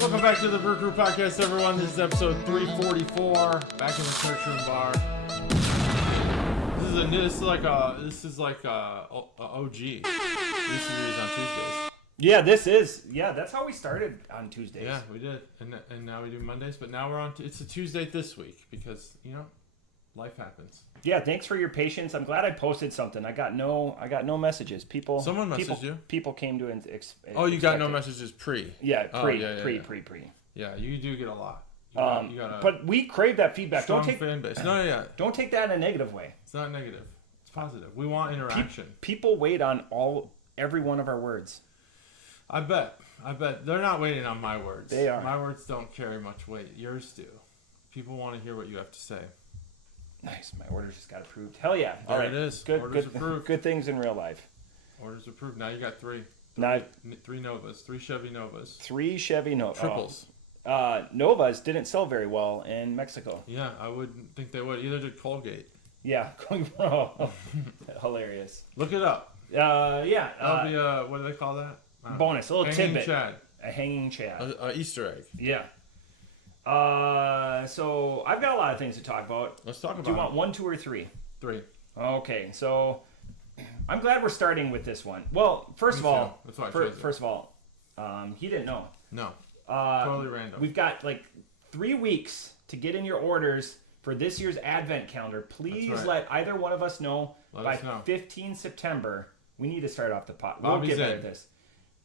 Welcome back to the Brew Crew Podcast, everyone. This is episode 344. Back in the church room bar. This is like a OG. We used to do these on Tuesdays. Yeah, this is. Yeah, that's how we started on Tuesdays. Yeah, we did, and now we do Mondays. But now we're on. It's a Tuesday this week because life happens. Yeah, thanks for your patience. I'm glad I posted something. I got no messages. Someone messaged you. People came to you got no messages pre. Yeah, pre. Yeah, you do get a lot. But we crave that feedback. Strong fan base. Don't take that in a negative way. It's not negative. It's positive. We want interaction. People wait on every one of our words. I bet they're not waiting on my words. They are. My words don't carry much weight. Yours do. People want to hear what you have to say. Nice. My orders just got approved. Hell yeah. All right. It is. Orders approved. Good things in real life. Orders approved. Now you got three. Three Novas. 3 Chevy Novas. 3 Chevy Novas. Triples. Novas didn't sell very well in Mexico. Yeah, I wouldn't think they would. Either did Colgate. Yeah. Hilarious. Look it up. Yeah. That'll be what do they call that? Bonus. A little tidbit. Chad. A hanging Chad. A Easter egg. Yeah. So I've got a lot of things to talk about. Let's talk about. Do you want 1, 2, or 3? 3. Okay, so I'm glad we're starting with this one. Well, first of all, he didn't know. No. Totally random. We've got like 3 weeks to get in your orders for this year's Advent calendar. Please let either one of us know by 15 September. We need to start off the pot. We'll get better at this.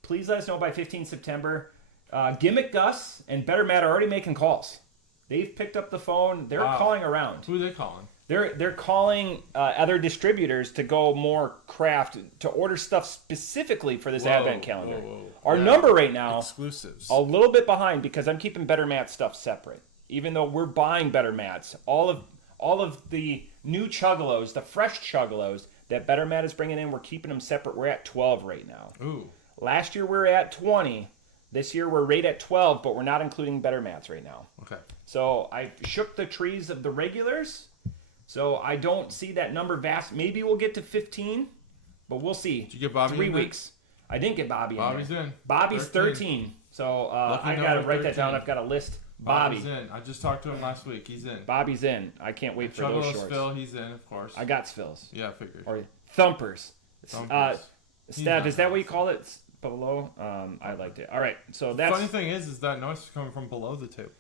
Please let us know by 15 September. Gimmick Gus and Better Matt are already making calls. They've picked up the phone. They're calling around. Who are they calling? They're calling other distributors to go more craft, to order stuff specifically for this Advent calendar. Our number right now, exclusives, a little bit behind because I'm keeping Better Matt stuff separate. Even though we're buying Better Matts, all of the new Chuggalos, the fresh Chuggalos that Better Matt is bringing in, we're keeping them separate. We're at 12 right now. Ooh. Last year we were at 20. This year we're right at 12, but we're not including Better Matts right now. Okay. So I shook the trees of the regulars. So I don't see that number vast. Maybe we'll get to 15, but we'll see. Did you get Bobby 3 weeks. I didn't get Bobby Bobby's in. Bobby's 13. So I got to write that down. I've got a list. Bobby's in. I just talked to him last week. He's in. Bobby's in. I can't wait for those shorts. Phil, he's in, of course. I got Phil's. Yeah, I figured. Or Thumpers. Steph, is that what you nice. call it? Below? I liked it. All right. So that's... The funny thing is that noise is coming from below the table.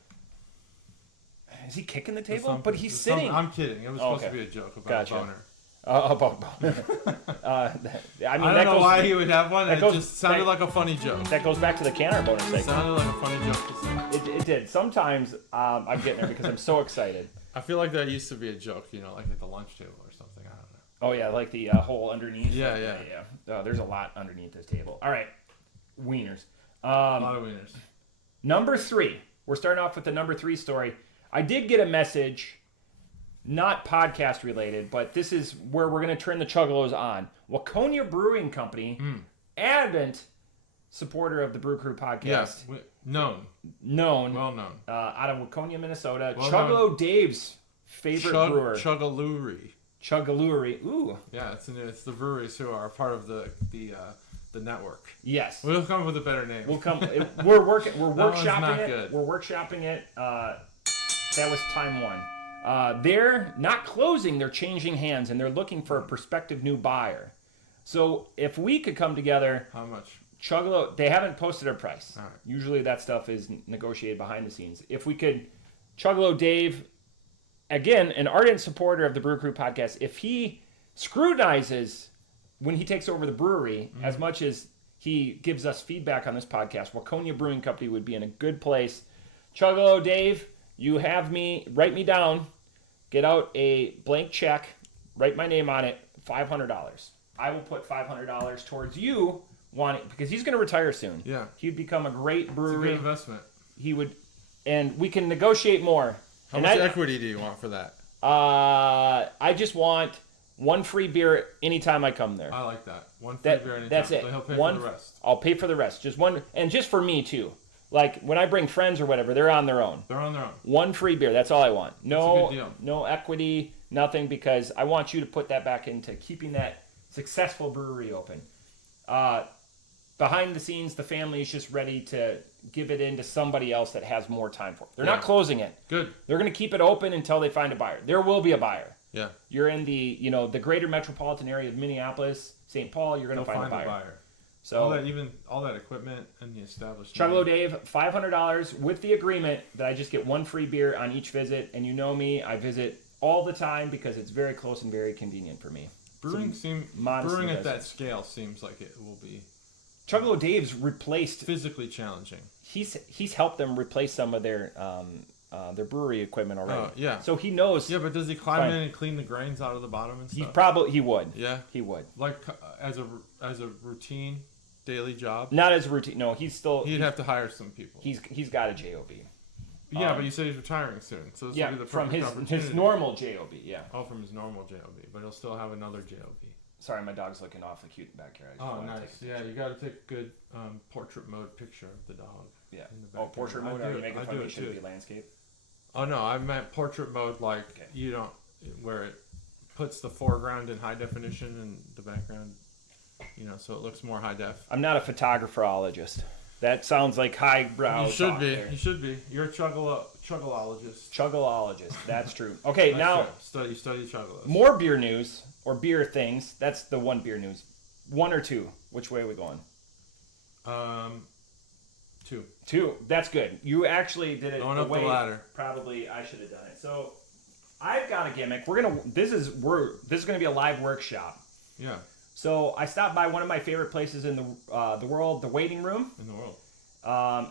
Is he kicking the table? But he's sitting. I'm kidding. It was supposed to be a joke about boner. About boner. I don't know why he would have one. It just sounded like a funny joke. That goes back to the Canner bonus segment. It sounded like a funny joke to say. It did. Sometimes I'm getting there because I'm so excited. I feel like that used to be a joke, like at the lunch table or something. I don't know. Oh, yeah, like the hole underneath. Yeah. There's a lot underneath this table. All right. Wieners. A lot of wieners. Number 3. We're starting off with the number 3 story. I did get a message, not podcast related, but this is where we're going to turn the Chuggalos on. Waconia Brewing Company, adamant supporter of the Brew Crew podcast. Yeah, known. Well known. Out of Waconia, Minnesota. Chuggalo Dave's favorite brewer. Chuggaloury. Ooh. Yeah, it's the breweries who are part of the network. Yes. We'll come up with a better name. We're workshopping it. Good. We're workshopping it. That was time 1. They're not closing. They're changing hands, and they're looking for a prospective new buyer. So if we could come together... How much? Chuggalo, they haven't posted a price. All right. Usually that stuff is negotiated behind the scenes. If we could... Chuggalo Dave, again, an ardent supporter of the Brew Crew podcast, if he scrutinizes when he takes over the brewery as much as he gives us feedback on this podcast, Waconia Brewing Company would be in a good place. Chuggalo Dave... You have me, write me down, get out a blank check, write my name on it, $500. I will put $500 towards you wanting, because he's going to retire soon. Yeah. He'd become a great brewery. It's a good investment. He would, and we can negotiate more. How much equity do you want for that? I just want 1 free beer anytime I come there. I like that. 1 free beer anytime. That's it. So he'll pay for the rest. I'll pay for the rest. Just one, and just for me too. Like, when I bring friends or whatever, they're on their own. 1 free beer. That's all I want. No, that's a good deal. No equity, nothing, because I want you to put that back into keeping that successful brewery open. Behind the scenes, the family is just ready to give it in to somebody else that has more time for it. They're not closing it. Good. They're going to keep it open until they find a buyer. There will be a buyer. Yeah. You're in the the greater metropolitan area of Minneapolis, St. Paul. You're going to find a buyer. So all that equipment and the established. Chuggalo Dave, $500 with the agreement that I just get one free beer on each visit. And you know me, I visit all the time because it's very close and very convenient for me. Brewing at that scale seems like it will be. Chuggalo Dave's replaced physically challenging. He's helped them replace some of their brewery equipment already. Oh, yeah. So he knows. Yeah, but does he climb in and clean the grains out of the bottom and stuff? He would. Yeah. He would. Like as a routine daily job? Not as a routine. No, he'd have to hire some people. He's got a job. Yeah, but you said he's retiring soon, so this will be the from perfect his normal job. Yeah. Oh, from his normal job, but he'll still have another job. Sorry, my dog's looking awfully cute in the back here. Nice. Yeah, you got to take a good portrait mode picture of the dog. Yeah. Portrait mode. Are you making fun of me? Should it be landscape? Oh no, I meant portrait mode, like you don't, where it puts the foreground in high definition and the background, so it looks more high def. I'm not a photographerologist. That sounds like highbrow. You should be. You should be. You're a chuggalologist. Chuggalologist. That's true. Okay, now study chuggalos. More beer news or beer things. That's the one beer news. One or two? Which way are we going? Two. That's good. You actually did it. Going up the ladder. Probably I should have done it. So I've got a gimmick. This is gonna be a live workshop. Yeah. So I stopped by one of my favorite places in the world, the Waiting Room. In the world.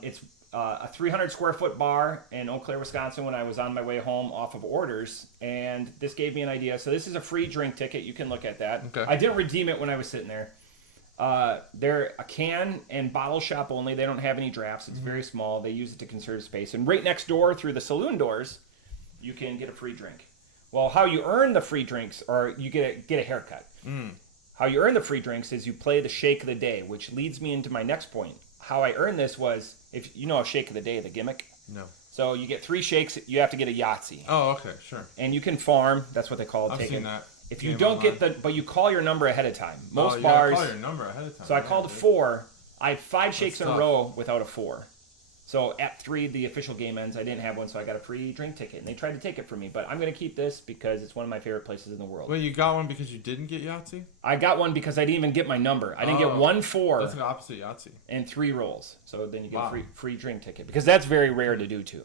It's a 300 square foot bar in Eau Claire, Wisconsin when I was on my way home off of orders. And this gave me an idea. So this is a free drink ticket. You can look at that. Okay. I didn't redeem it when I was sitting there. They're a can and bottle shop only. They don't have any drafts. It's very small. They use it to conserve space. And right next door through the saloon doors, you can get a free drink. Well, how you earn the free drinks, or you get a haircut. How you earn the free drinks is you play the shake of the day, which leads me into my next point. How I earned this was, if you know a shake of the day, the gimmick. No. So you get 3 shakes. You have to get a Yahtzee. Oh, okay, sure. And you can farm. That's what they call it. I've seen that. If you don't get but you call your number ahead of time. Most you bars. Call your number ahead of time. So I called a 4. I had 5 shakes in a row without a 4. So at 3, the official game ends. I didn't have one, so I got a free drink ticket. And they tried to take it from me, but I'm going to keep this because it's one of my favorite places in the world. Wait, you got one because you didn't get Yahtzee? I got one because I didn't even get my number. I didn't get 1 4. That's the opposite Yahtzee. And 3 rolls. So then you get a free drink ticket because that's very rare to do too.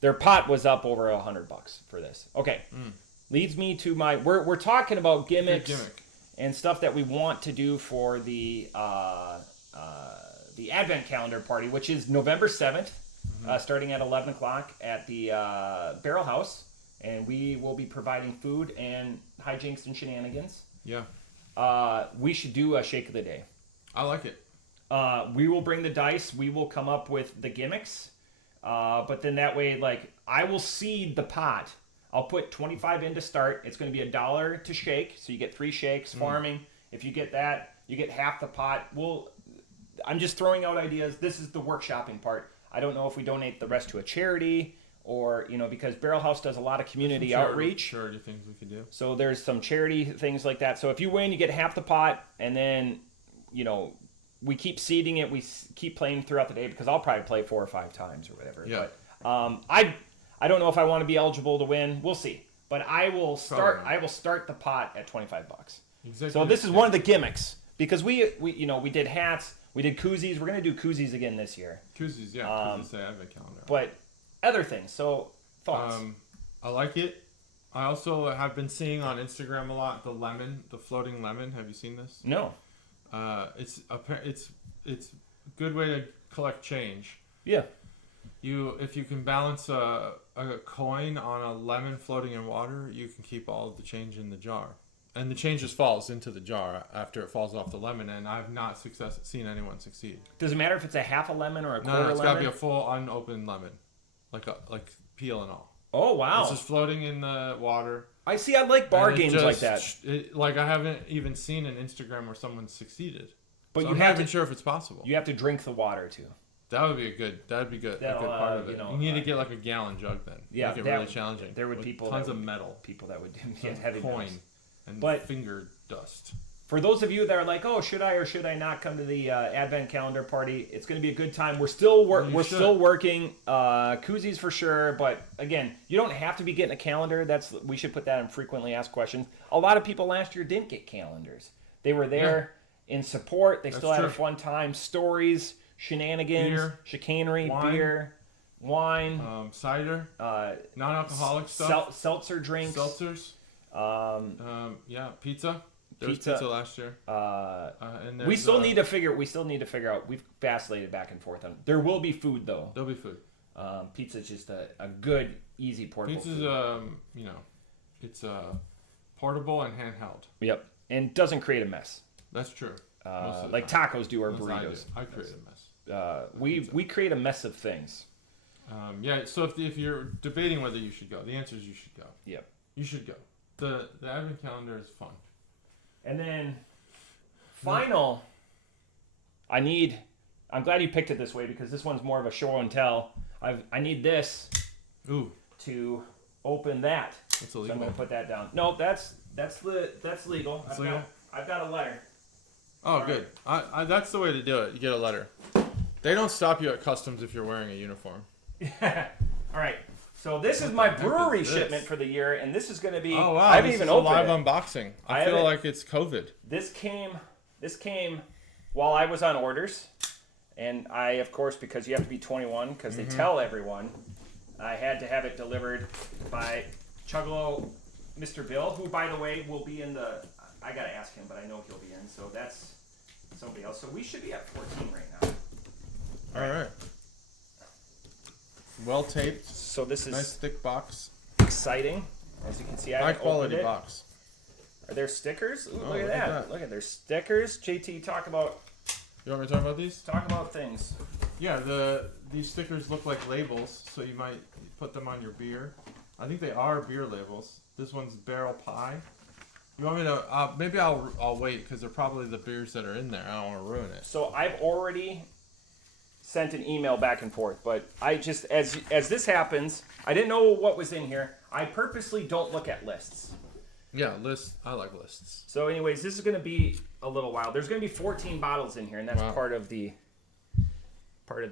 Their pot was up over $100 for this. Okay, leads me to my. We're talking about gimmicks and stuff that we want to do for the Advent calendar party, which is November 7th, starting at 11 o'clock at the Barrel House, and we will be providing food and hijinks and shenanigans. Yeah. We should do a shake of the day. I like it. We will bring the dice. We will come up with the gimmicks. But then that way, like, I will seed the pot. I'll put 25 in to start. It's going to be $1 to shake. So you get 3 shakes farming. If you get that, you get half the pot. I'm just throwing out ideas. This is the workshopping part. I don't know if we donate the rest to a charity or, because Barrel House does a lot of community outreach. Charity things we could do. So there's some charity things like that. So if you win, you get half the pot, and then, we keep seeding it. We keep playing throughout the day because I'll probably play 4 or 5 times or whatever. Yeah. But I don't know if I want to be eligible to win. We'll see. But I will start. I will start the pot at $25. Exactly. So this is one of the gimmicks because we did hats. We did koozies. We're going to do koozies again this year. Koozies, yeah. Koozies say Advent calendar. But other things. So, thoughts? I like it. I also have been seeing on Instagram a lot the floating lemon. Have you seen this? No. It's a good way to collect change. Yeah. If you can balance a coin on a lemon floating in water, you can keep all of the change in the jar. And the change just falls into the jar after it falls off the lemon, and I've not seen anyone succeed. Does it matter if it's a half a lemon or a quarter lemon? No, it's got to lemon? be a full unopened lemon, like peel and all. Oh wow! It's just floating in the water. I see. I like bar games like that. I haven't even seen an Instagram where someone succeeded. But I'm not even sure if it's possible. You have to drink the water too. That'd be good. A good part of it. You need to get like a gallon jug then. Yeah, make it really challenging. There would be tons of metal. People that would heavy coin metals. and but finger dust. For those of you that are like, oh, should I or should I not come to the Advent calendar party? It's going to be a good time. We're still still working. Koozies for sure, but again, you don't have to be getting a calendar. We should put that in frequently asked questions. A lot of people last year didn't get calendars. They were there in support. They still had a fun time. Stories, shenanigans, beer, chicanery, beer, wine, cider, non-alcoholic stuff, seltzer drinks, seltzers, pizza. There was pizza last year. And we still need to figure out. We've vacillated back and forth on. There will be food though. There'll be food. Pizza is just a good, easy portable. Pizza's it's portable and handheld. Yep, and doesn't create a mess. That's true. Like tacos do or burritos. I create a mess. We create a mess of things. So if you're debating whether you should go, the answer is you should go. Yep. You should go. The Advent calendar is fun. And then, final, I'm glad you picked it this way because this one's more of a show and tell. I need this to open that. That's illegal. So I'm going to put that down. No, that's legal. I've got a letter. Oh, all good. Right. That's the way to do it. You get a letter. They don't stop you at customs if you're wearing a uniform. All right. So this is my brewery shipment for the year, and this is going to be. Oh wow! I haven't even opened live it. Unboxing. I feel like it's COVID. This came while I was on orders, and I, of course, because you have to be 21, because they tell everyone, I had to have it delivered by Chuggalo, Mr. Bill, who, by the way, will be in the. I gotta ask him, but I know he'll be in. So that's somebody else. So we should be at 14 right now. All right. Well taped. So this is nice thick box. Exciting. As you can see, I high quality box. Are there stickers? Ooh, look at that. Look at their stickers. JT, talk about. You want me to talk about these? Talk about things. Yeah, these stickers look like labels, so you might put them on your beer. I think they are beer labels. This one's Barrel Pie. You want me to? Maybe I'll wait because they're probably the beers that are in there. I don't want to ruin it. So I've already sent an email back and forth, but I just as this happens, I didn't know what was in here. I purposely don't look at lists. Yeah, lists. I like lists. So, anyways, this is going to be a little while. There's going to be 14 bottles in here, and that's part of the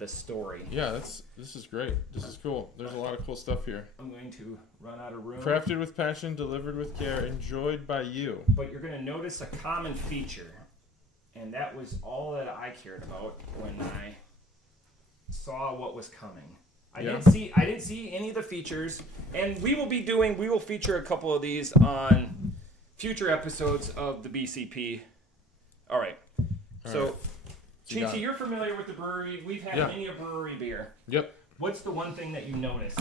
story. Yeah, this is great. This is cool. There's a lot of cool stuff here. I'm going to run out of room. Crafted with passion, delivered with care, enjoyed by you. But you're going to notice a common feature, and that was all that I cared about when I saw what was coming. I didn't see any of the features, and we will feature a couple of these on future episodes of the BCP. All right. So, Chichi, you're familiar with the brewery. We've had many a brewery beer. Yep. What's the one thing that you notice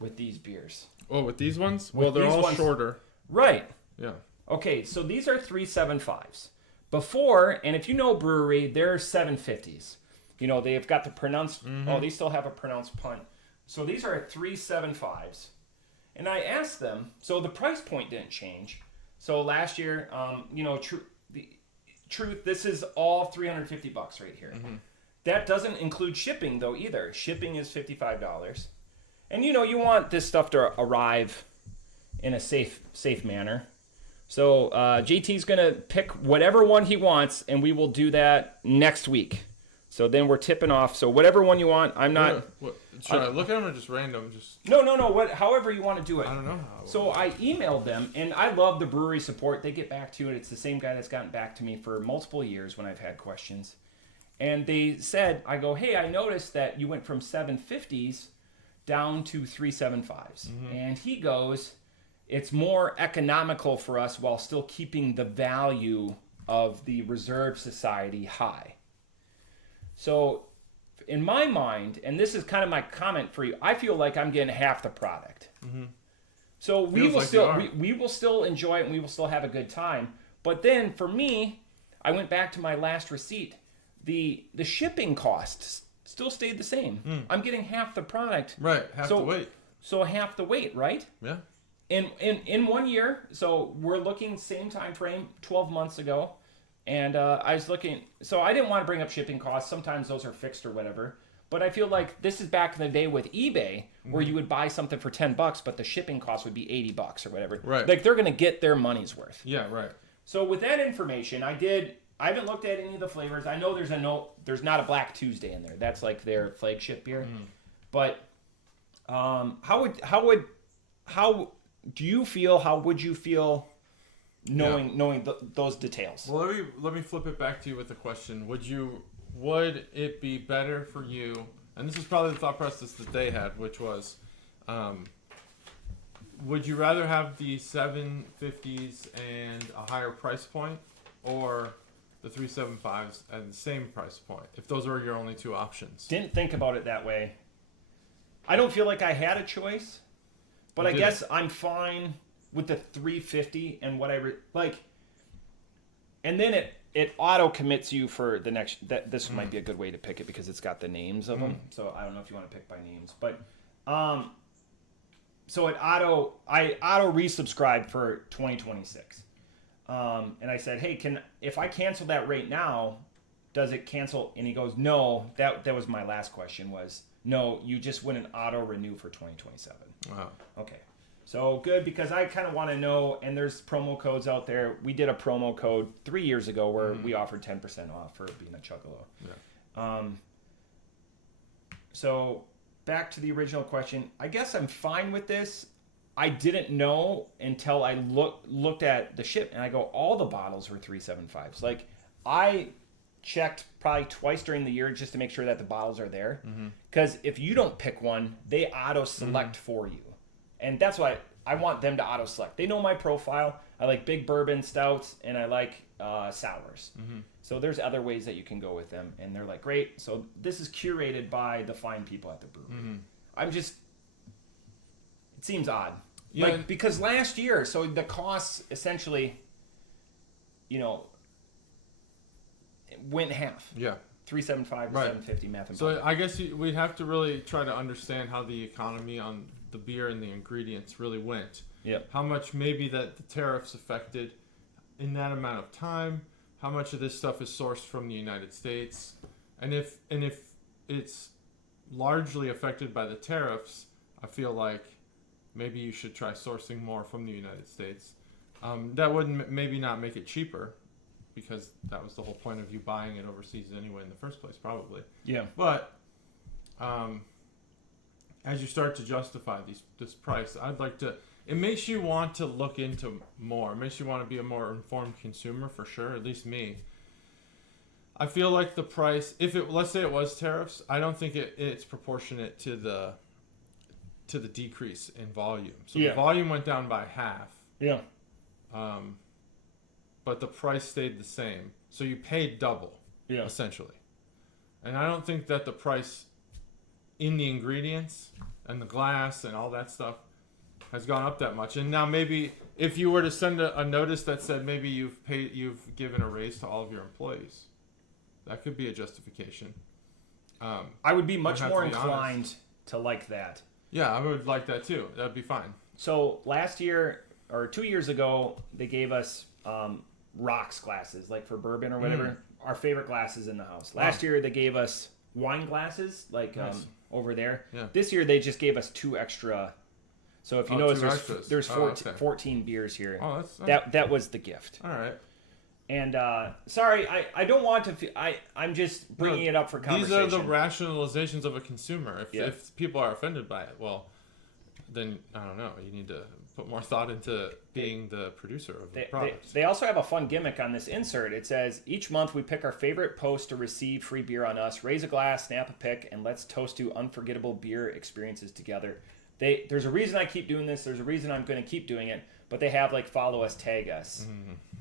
with these beers? Oh, with these ones? Well, they're all shorter. Right. Yeah. Okay, so these are 375s. Before, and if you know brewery, they're 750s. You know, they've got the pronounced... Oh, they still have a pronounced punt. So these are 375s. And I asked them... So the price point didn't change. So last year, truth, this is all $350 right here. Mm-hmm. That doesn't include shipping, though, either. Shipping is $55. And, you want this stuff to arrive in a safe manner. So JT's going to pick whatever one he wants, and we will do that next week. So then we're tipping off. So whatever one you want, I'm not... Should I look at them or just random? No. However you want to do it. I don't know how. So I emailed them, and I love the brewery support. They get back to you, and it's the same guy that's gotten back to me for multiple years when I've had questions. And they said, I go, hey, I noticed that you went from 750s down to 375s. Mm-hmm. And he goes, it's more economical for us while still keeping the value of the Reserve Society high. So in my mind, and this is kind of my comment for you, I feel like I'm getting half the product. Mm-hmm. So we will still enjoy it and we will still have a good time. But then for me, I went back to my last receipt. The shipping costs still stayed the same. Mm. I'm getting half the product. Right, half the weight. So half the weight, right? Yeah. In 1 year, so we're looking same time frame, 12 months ago. And I was looking, so I didn't want to bring up shipping costs. Sometimes those are fixed or whatever. But I feel like this is back in the day with eBay, where you would buy something for $10, but the shipping cost would be $80 or whatever. Right. Like they're going to get their money's worth. Yeah, right. So with that information, I haven't looked at any of the flavors. I know there's not a Black Tuesday in there. That's like their flagship beer. But how do you feel? How would you feel knowing those details? Well, let me flip it back to you with a question. Would it be better for you? And this is probably the thought process that they had, which was, would you rather have the 750s and a higher price point, or the 375s at the same price point? If those were your only two options. Didn't think about it that way. I don't feel like I had a choice, but I guess I'm fine with the 350 and what like. And then it auto commits you for the next. This might be a good way to pick it because it's got the names of them. So I don't know if you want to pick by names, but so I auto resubscribed for 2026, and I said, hey, if I cancel that right now, does it cancel? And he goes, no. That was my last question. Was no, you just wouldn't auto renew for 2027. Wow. Okay. So good, because I kind of want to know, and there's promo codes out there. We did a promo code 3 years ago where we offered 10% off for being a Chuggalo. Yeah. So back to the original question. I guess I'm fine with this. I didn't know until I looked at the ship, and I go, all the bottles were 375s. Like, I checked probably twice during the year just to make sure that the bottles are there. Because if you don't pick one, they auto select for you. And that's why I want them to auto select. They know my profile. I like big bourbon stouts, and I like sours. So there's other ways that you can go with them. And they're like, great. So this is curated by the fine people at the brewery. It seems odd. Yeah. Like, because last year, so the costs essentially, went in half. Yeah. 375 to 750 math and So I guess we'd have to really try to understand how the economy on the beer and the ingredients really went. Yeah. How much maybe that the tariffs affected in that amount of time. How much of this stuff is sourced from the United States, and if it's largely affected by the tariffs, I feel like maybe you should try sourcing more from the United States. That wouldn't maybe not make it cheaper, because that was the whole point of you buying it overseas anyway in the first place, probably. Yeah. But as you start to justify this price, I'd like to. It makes you want to look into more. It makes you want to be a more informed consumer, for sure. At least me. I feel like the price, let's say it was tariffs, I don't think it's proportionate to the decrease in volume. So the volume went down by half. Yeah. But the price stayed the same. So you paid double, essentially. And I don't think that the price in the ingredients and the glass and all that stuff has gone up that much. And now maybe if you were to send a notice that said maybe you've given a raise to all of your employees, that could be a justification. I would be much more inclined to like that. Yeah, I would like that too. That'd be fine. So last year or 2 years ago, they gave us rocks glasses, like for bourbon or whatever. Our favorite glasses in the house. Last year they gave us wine glasses, like nice. Over there. Yeah. This year they just gave us 2 extra. So if you notice, there's 14 beers here. Oh, that's that was the gift. All right. And sorry, I don't want to. I'm just bringing it up for conversation. These are the rationalizations of a consumer. If people are offended by it, well, then I don't know. You need to put more thought into being the producer of the product. They also have a fun gimmick on this insert. It says, each month we pick our favorite post to receive free beer on us. Raise a glass, snap a pic, and let's toast to unforgettable beer experiences together. There's a reason I keep doing this. There's a reason I'm going to keep doing it. But they have, like, follow us, tag us.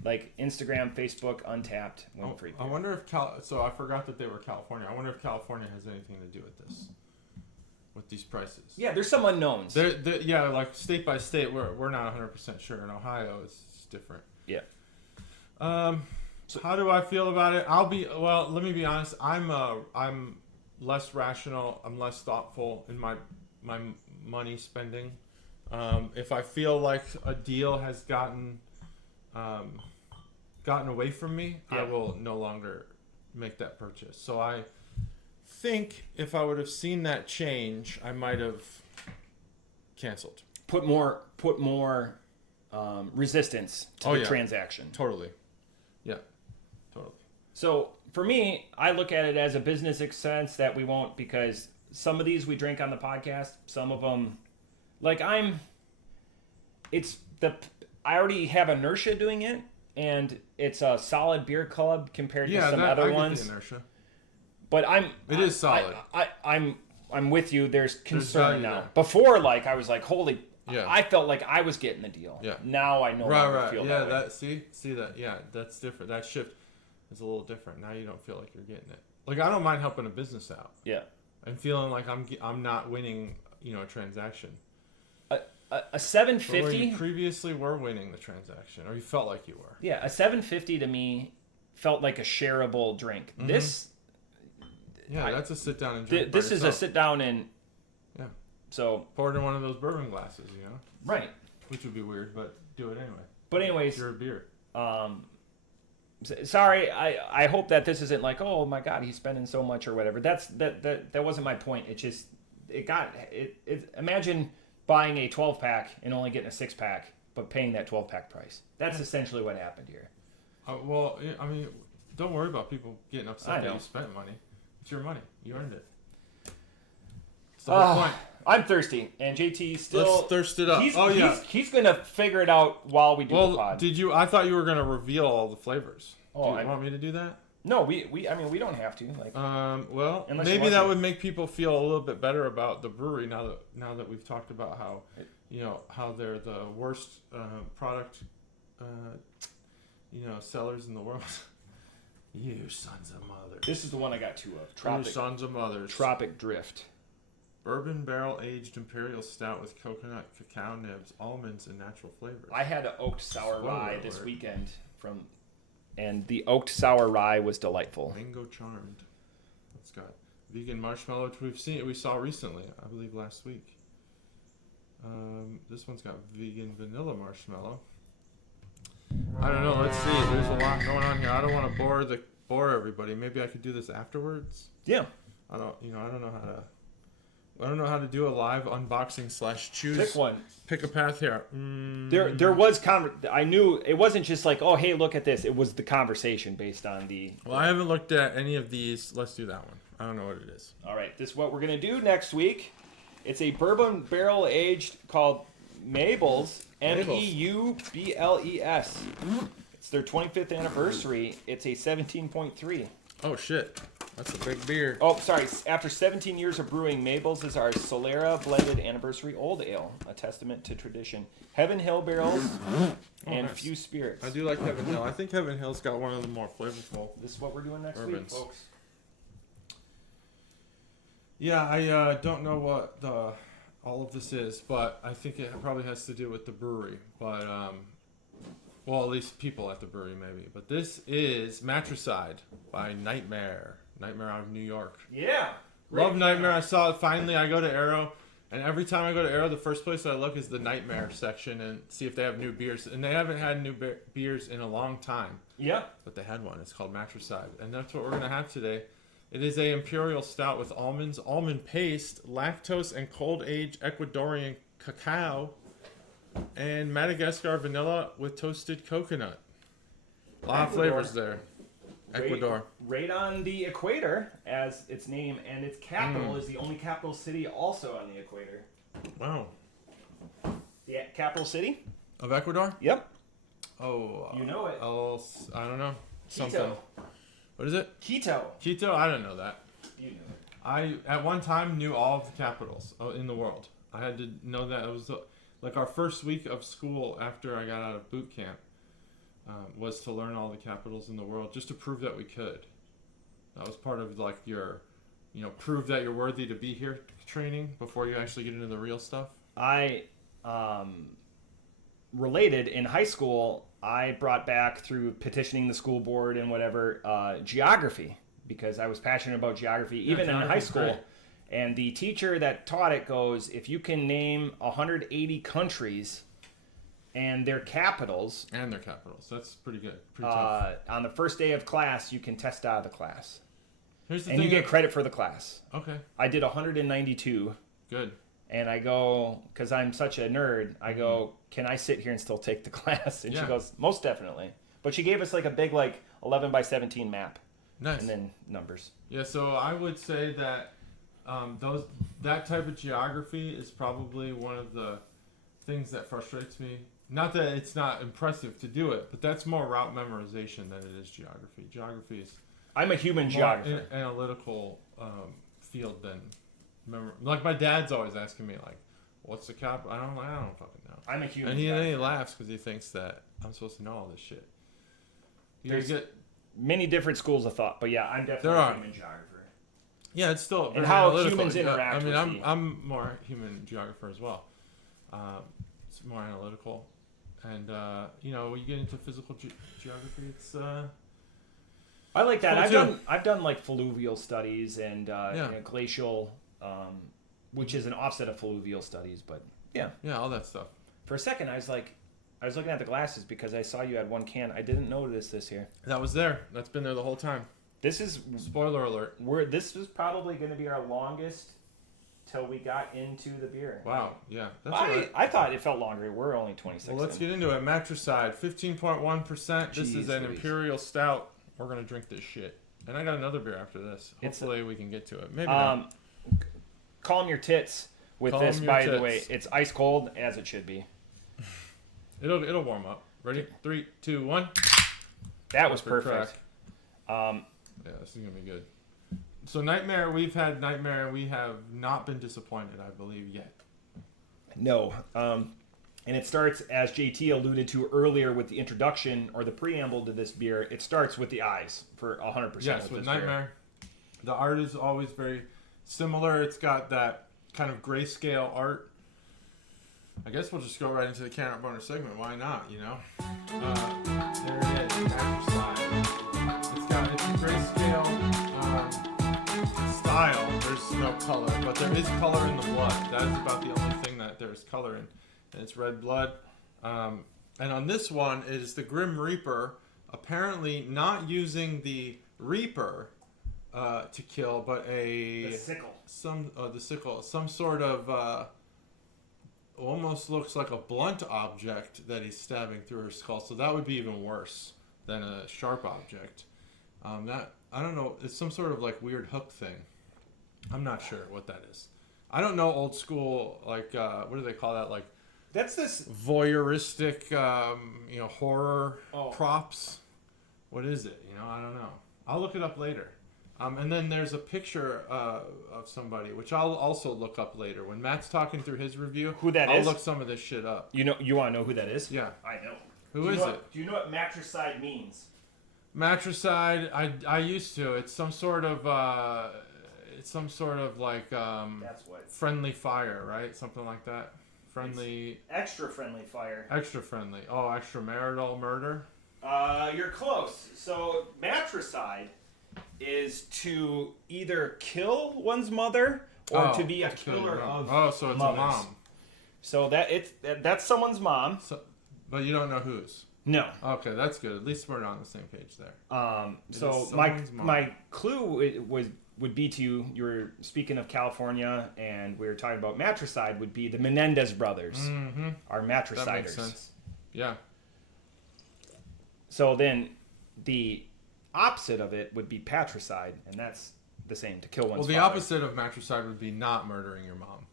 Like Instagram, Facebook, Untapped, win free beer. I wonder if so I forgot that they were California. I wonder if California has anything to do with this, with these prices. Yeah, there's some unknowns. Yeah, like state by state, we're not 100% sure. In Ohio, it's different. Yeah. So how do I feel about it? Let me be honest. I'm less rational. I'm less thoughtful in my money spending. If I feel like a deal has gotten away from me, I will no longer make that purchase. So I think if I would have seen that change, I might have canceled. Put more resistance to the transaction. Totally. Yeah, totally. So for me, I look at it as a business expense that we won't, because some of these we drink on the podcast. Some of them, like I already have inertia doing it, and it's a solid beer club compared to some other ones. The inertia. But it is solid. I'm with you. There's concern now. There. Before, like I was like, holy. Yeah. I felt like I was getting the deal. Yeah. Now I no longer feel that way. Yeah, see that. Yeah, that's different. That shift is a little different. Now you don't feel like you're getting it. Like I don't mind helping a business out. Yeah. And feeling like I'm not winning, a transaction. A 750. Or you previously were winning the transaction, or you felt like you were. Yeah, a 750 to me felt like a shareable drink. Mm-hmm. This. Yeah, that's a sit down and drink. This is a sit down and. Yeah. So. Pour it in one of those bourbon glasses, Right. Which would be weird, but do it anyway. But anyways. You're a beer. Sorry, I hope that this isn't like, oh my God, he's spending so much or whatever. That wasn't my point. It just imagine buying a 12-pack and only getting a 6-pack, but paying that 12-pack price. That's essentially what happened here. Well, I mean, don't worry about people getting upset that you spent money. It's your money. You earned it. That's the whole point. I'm thirsty, and JT still. Let's thirst it up. He's gonna figure it out while we do the pod. Did you? I thought you were gonna reveal all the flavors. Oh, do you want me to do that? No, we don't have to. Like, well, maybe that would make people feel a little bit better about the brewery now that we've talked about how, how they're the worst product, sellers in the world. You sons of mothers. This is the one I got two of. Tropic, you sons of mothers. Tropic Drift. Bourbon barrel aged imperial stout with coconut, cacao nibs, almonds, and natural flavors. I had an oaked sour rye this weekend and the oaked sour rye was delightful. Mango charmed. It's got vegan marshmallow, which we saw recently, I believe last week. This one's got vegan vanilla marshmallow. I don't know. Let's see. There's a lot going on here. I don't want to bore everybody. Maybe I could do this afterwards. Yeah. I don't know how to do a live unboxing / choose. Pick one. Pick a path here. There was I knew it wasn't just like, oh hey, look at this. It was the conversation based on the. Well, I haven't looked at any of these. Let's do that one. I don't know what it is. All right, this is what we're gonna do next week. It's a bourbon barrel aged called Mabel's. MEUBLES. It's their 25th anniversary. It's a 17.3. Oh shit. That's a big beer. Oh, sorry. After 17 years of brewing, Mabel's is our Solera blended anniversary old ale, a testament to tradition. Heaven Hill barrels and nice. Few spirits. I do like Heaven Hill. I think Heaven Hill's got one of the more flavorful. This is what we're doing next bourbons. week, folks. Yeah, I don't know what all of this is, but I think it probably has to do with the brewery. But well, at least people at the brewery maybe. But this is Matricide by Nightmare. Nightmare out of New York. Yeah. Love Nightmare. I saw it finally. I go to Arrow, and every time I go to Arrow, the first place I look is the Nightmare section and see if they have new beers. And they haven't had new beers in a long time. Yeah. But they had one. It's called Matricide. And that's what we're going to have today. It is a imperial stout with almonds, almond paste, lactose, and cold-aged Ecuadorian cacao, and Madagascar vanilla with toasted coconut. A lot of flavors there. Ecuador. Right on the equator, as its name, and its capital is the only capital city also on the equator. Wow. The capital city? Of Ecuador? Yep. Oh. You know it. I don't know. Quito. Something. What is it? Quito. Quito? I don't know that. You know it. I, at one time, knew all of the capitals in the world. I had to know that. It was like our first week of school after I got out of boot camp. Was to learn all the capitals in the world just to prove that we could. That was part of like your, prove that you're worthy to be here training before you actually get into the real stuff. I related in high school. I brought back through petitioning the school board and whatever geography because I was passionate about geography even in high school. Great. And the teacher that taught it goes, if you can name 180 countries. And their capitals. That's pretty good. Pretty tough. On the first day of class, you can test out of the class. Here's the and thing you get credit for the class. Okay. I did 192. Good. And I go, because I'm such a nerd, I go, can I sit here and still take the class? And she goes, most definitely. But she gave us like a big 11 by 17 map. Nice. And then numbers. Yeah, so I would say that that type of geography is probably one of the things that frustrates me. Not that it's not impressive to do it, but that's more route memorization than it is geography. Geography is I'm a human geographer. Analytical field than like my dad's always asking me what's the capital? I don't fucking know. I'm a human. And he geographer. laughs because he thinks that I'm supposed to know all this shit. There's many different schools of thought, but yeah, I'm definitely a human geographer. Yeah, it's still and how analytical. humans interact. I mean, I'm more human geographer as well. It's more analytical, and when you get into physical geography, it's. I like that. Cool I've done fluvial studies and glacial, which is an offset of fluvial studies, but yeah, all that stuff. For a second, I was looking at the glasses because I saw you had one can. I didn't notice this here. That was there. That's been there the whole time. This is spoiler alert. This was probably going to be our longest till we got into the beer. Wow. Yeah. That's I thought it felt longer. We're only 26. Well, let's get into it. Matricide, 15.1%. This is an imperial stout. We're gonna drink this shit. And I got another beer after this. Hopefully we can get to it. Maybe not. Calm your tits with this. By the way, it's ice cold as it should be. It'll warm up. Ready? 3, 2, 1. That was perfect. Yeah, this is gonna be good. So Nightmare, we've had Nightmare. We have not been disappointed, I believe, yet. No. And it starts, as JT alluded to earlier with the introduction or the preamble to this beer, it starts with the eyes for 100%. Yes, with Nightmare. Beer. The art is always very similar. It's got that kind of grayscale art. I guess we'll just go right into the can opener segment. Why not, There it is, Matricide. It's a grayscale style. There's no color, but there is color in the blood. That is about the only thing that there's color in. And it's red blood. And on this one is the Grim Reaper, apparently not using the Reaper to kill, but the sickle. The sickle. Some sort of almost looks like a blunt object that he's stabbing through her skull. So that would be even worse than a sharp object. That I don't know. It's some sort of weird hook thing. I'm not sure what that is. I don't know old school what do they call that That's this voyeuristic, horror props. What is it? I don't know. I'll look it up later. And then there's a picture of somebody, which I'll also look up later. When Matt's talking through his review, I'll look some of this shit up. You want to know who that is? Yeah. I know. Who is it? Do you know what matricide means? Matricide, I used to. It's some sort of friendly fire, right? Something like that. Friendly. Extra friendly fire. Extra friendly. Oh, extramarital murder? You're close. So, matricide is to either kill one's mother or to be a killer of so it's mothers. a mom. So that's someone's mom. So, but you don't know whose? No. Okay, that's good. At least we're on the same page there. So my clue would be to you were speaking of California and we were talking about matricide would be the Menendez brothers are matriciders. That makes sense. Yeah. So then the opposite of it would be patricide, and that's the same, to kill one's father. Well, the opposite of matricide would be not murdering your mom.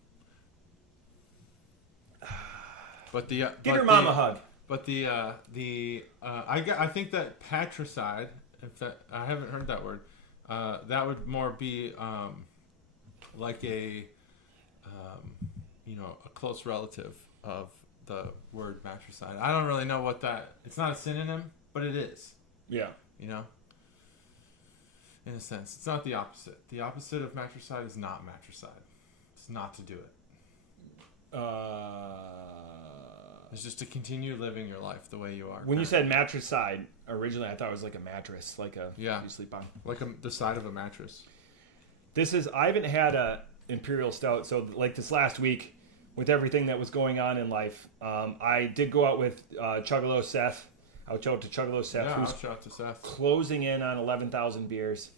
But give your mom a hug. But I think that patricide, in fact, I haven't heard that word. That would more be like a close relative of the word matricide. I don't really know what that. It's not a synonym, but it is. Yeah. In a sense, it's not the opposite. The opposite of matricide is not matricide. It's not to do it. It's just to continue living your life the way you are. When you said matricide, originally I thought it was like a mattress, you sleep on. Like the side of a mattress. I haven't had a Imperial Stout, so this last week, with everything that was going on in life, I did go out with Chuggalos Seth. I'll shout out to Chuggalos Seth, who's closing in on 11,000 beers.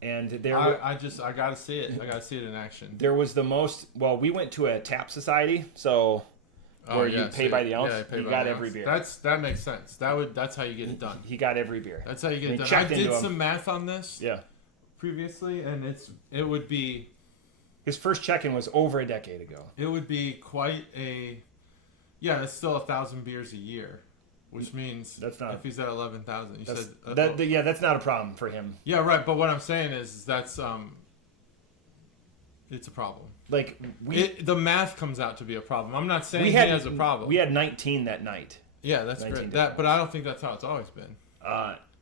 And there, I gotta see it. I gotta see it in action. There was the most. Well, we went to a tap society, so where you pay by the ounce. Yeah, he got every beer. That makes sense. That's how you get it done. He got every beer. That's how you get it done. I did some math on this. Yeah. Previously, and it would be. His first check-in was over a decade ago. It would be quite a. Yeah, it's still 1,000 beers a year, which means that's not. If he's at 11,000, you said. That's not a problem for him. Yeah, right. But what I'm saying is that's it's a problem. Like the math comes out to be a problem. I'm not saying he has a problem. We had 19 that night. Yeah, that's great. But I don't think that's how it's always been.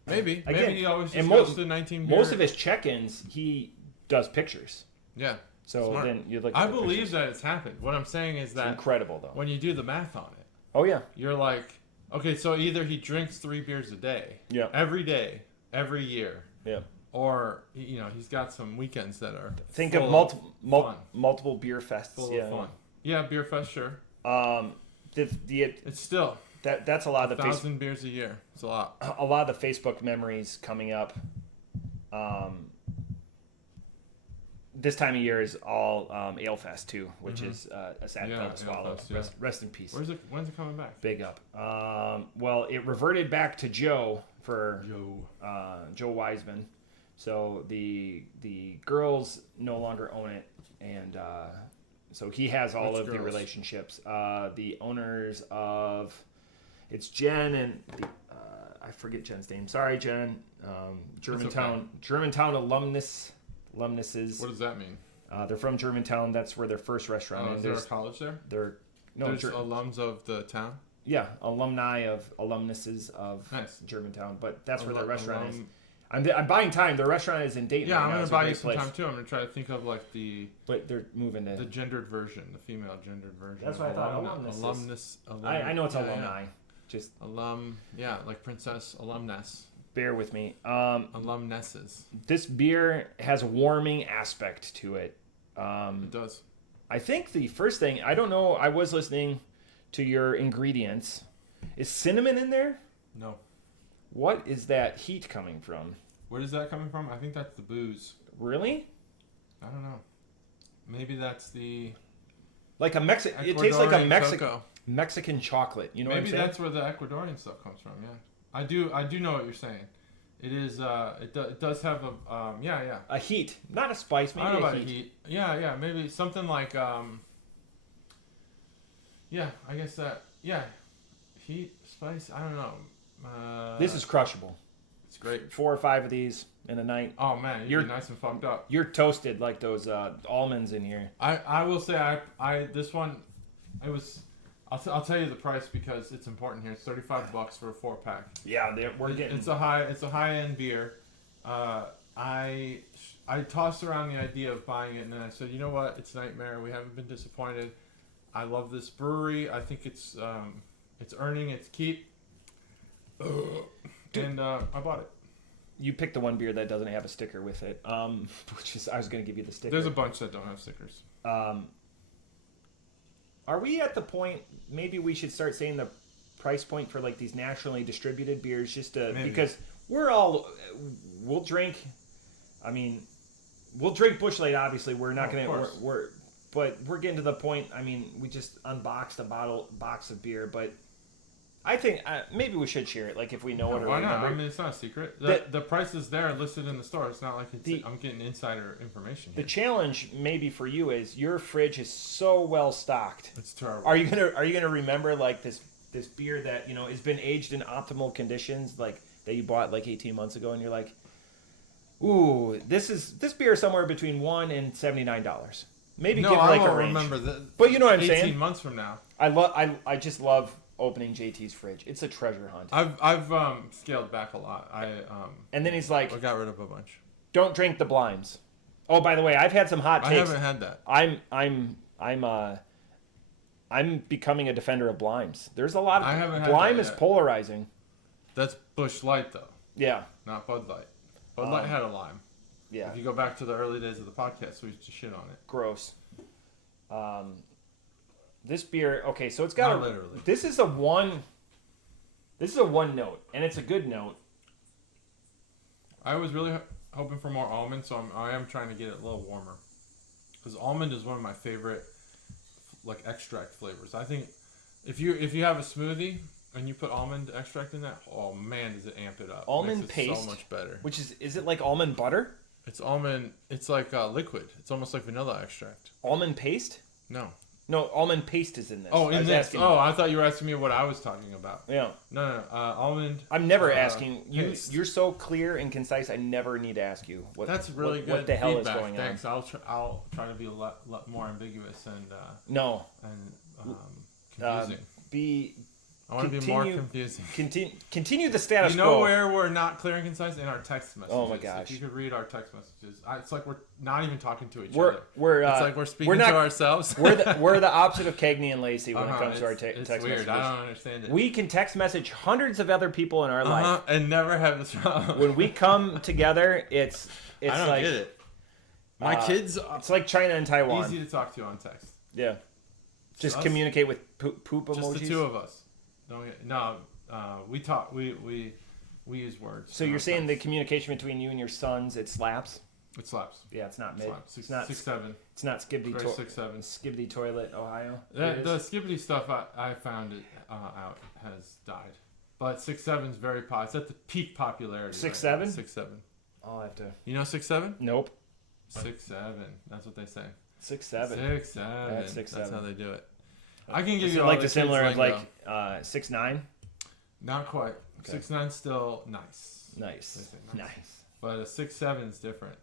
Maybe he always just goes to 19 beer. Most of his check-ins, he does pictures. Yeah. So smart. then you look. I believe that it's happened. What I'm saying is that it's incredible though. When you do the math on it. Oh yeah. You're like, okay, so either he drinks 3 beers a day. Yeah. Every day, every year. Yeah. Or he's got some weekends that are. Think of multiple beer fests. Full of fun. Yeah, beer fest, sure. It's still that's a lot of the 1,000 beers a year. It's a lot. A lot of the Facebook memories coming up. This time of year is all Ale Fest too, which is a sad pill to swallow. Fest, rest in peace. When's it coming back? Big up. Well, it reverted back to Joe for Joe Wiseman. So the girls no longer own it, and so he has all of the relationships. The owners of it's Jen and I forget Jen's name. Sorry, Jen. Germantown alumnuses. What does that mean? They're from Germantown. That's where their first restaurant is. Is there a college there? There's alums of the town? Yeah, alumnuses of Germantown. But that's where their restaurant is. I'm buying time. Their restaurant is in Dayton. Yeah, I'm going to buy you some time too. I'm going to try to think of like But they're moving to... The gendered version, the female gendered version. That's what I thought. Alumnus. I know it's alumni. Just... like princess, alumnus. Bear with me. Alumnesses. This beer has a warming aspect to it. It does. I think the first thing, I don't know, I was listening to your ingredients. Is cinnamon in there? No. What is that heat coming from? Where is that coming from? I think that's the booze. Really? I don't know. Maybe that's the... Like a Mexican... It tastes like a Mexican chocolate. You know what I'm saying? Maybe that's where the Ecuadorian stuff comes from, yeah. I do know what you're saying. It is, it does have a, a heat. Not a spice, maybe I don't know about heat. Yeah, maybe something like, I guess that, heat, spice, I don't know. This is crushable. It's great. 4 or 5 of these in a night. Oh man, you're nice and fucked up. You're toasted like those almonds in here. I will say this one, it was, I'll tell you the price because it's important here. It's $35 for a 4-pack. Yeah, we're getting. It's a high end beer. I tossed around the idea of buying it, and then I said, you know what? It's Nightmare. We haven't been disappointed. I love this brewery. I think it's earning its keep. And I bought it. You picked the one beer that doesn't have a sticker with it, which is I was going to give you the sticker. There's a bunch that don't have stickers. Are we at the point? Maybe we should start saying the price point for like these nationally distributed beers, just to because we'll drink. I mean, we'll drink Busch Light. Obviously, we're not going to. But we're getting to the point. I mean, we just unboxed a box of beer, but I think maybe we should share it. Like if we know it or why not? remember. I mean, it's not a secret. The price is there listed in the store. It's not like I'm getting insider information here. The challenge maybe for you is your fridge is so well stocked. It's terrible. Are you gonna remember like this beer that has been aged in optimal conditions, like that you bought like 18 months ago, and you're like, ooh, this beer is somewhere between $1 and $79. Maybe give like a range. Remember that. But you know what I'm 18 saying. 18 months from now. I just love opening JT's fridge. It's a treasure hunt. I've scaled back a lot. And then he's like, I got rid of a bunch. Don't drink the Blimes. Oh, by the way, I've had some hot takes. I haven't had that. I'm becoming a defender of Blimes. There's a lot of Blime is polarizing. That's Busch Light though. Yeah. Not Bud Light. Bud Light had a lime. Yeah. If you go back to the early days of the podcast, we used to shit on it. Gross. This beer, okay, so it's got literally. This is a one note, and it's a good note. I was really hoping for more almond, so I am trying to get it a little warmer. Because almond is one of my favorite, like, extract flavors. I think If you have a smoothie and you put almond extract in that, oh man, does it amp it up? Almond Makes it paste, so much better. Which is it like almond butter? It's almond. It's like liquid. It's almost like vanilla extract. Almond paste? No, almond paste is in this. Oh, in this. Oh, I thought you were asking me what I was talking about. Yeah. No. Almond. I'm never asking you. Paste. You're so clear and concise. I never need to ask you what. That's really good. What the hell feedback. is going Thanks. on? I'll try to be a lot more ambiguous and No. confusing. I want to be more confusing. Continue the status quo. You know where we're not clear and concise? In our text messages. Oh my gosh. If you could read our text messages. It's like we're not even talking to each other. It's like we're speaking to ourselves. we're the opposite of Cagney and Lacey when it comes to our text messages. It's weird. I don't understand it. We can text message hundreds of other people in our life. And never have this problem. When we come together, it's I don't like... get it. My kids... It's like China and Taiwan. Easy to talk to on text. Yeah. Just communicate with poop emojis. Just the two of us. We talk. We use words. So you're saying the communication between you and your sons, it slaps? It slaps. Yeah, it's not mid. It's not 6'7". It's not Skibbity. 6'7". Skibbity Toilet, Ohio. The Skibbity stuff I found it out has died, but 6'7" is very popular. It's at the peak popularity. 6'7"? Right 6'7". I'll have to. You know 6'7"? Nope. 6'7". That's what they say. 6'7". 6'7". That's 6'7". That's how they do it. I can give is you it all like the similar of like lingo. 6'9"? Not quite. Okay. 6'9" still nice. Nice. But a 6'7" is different.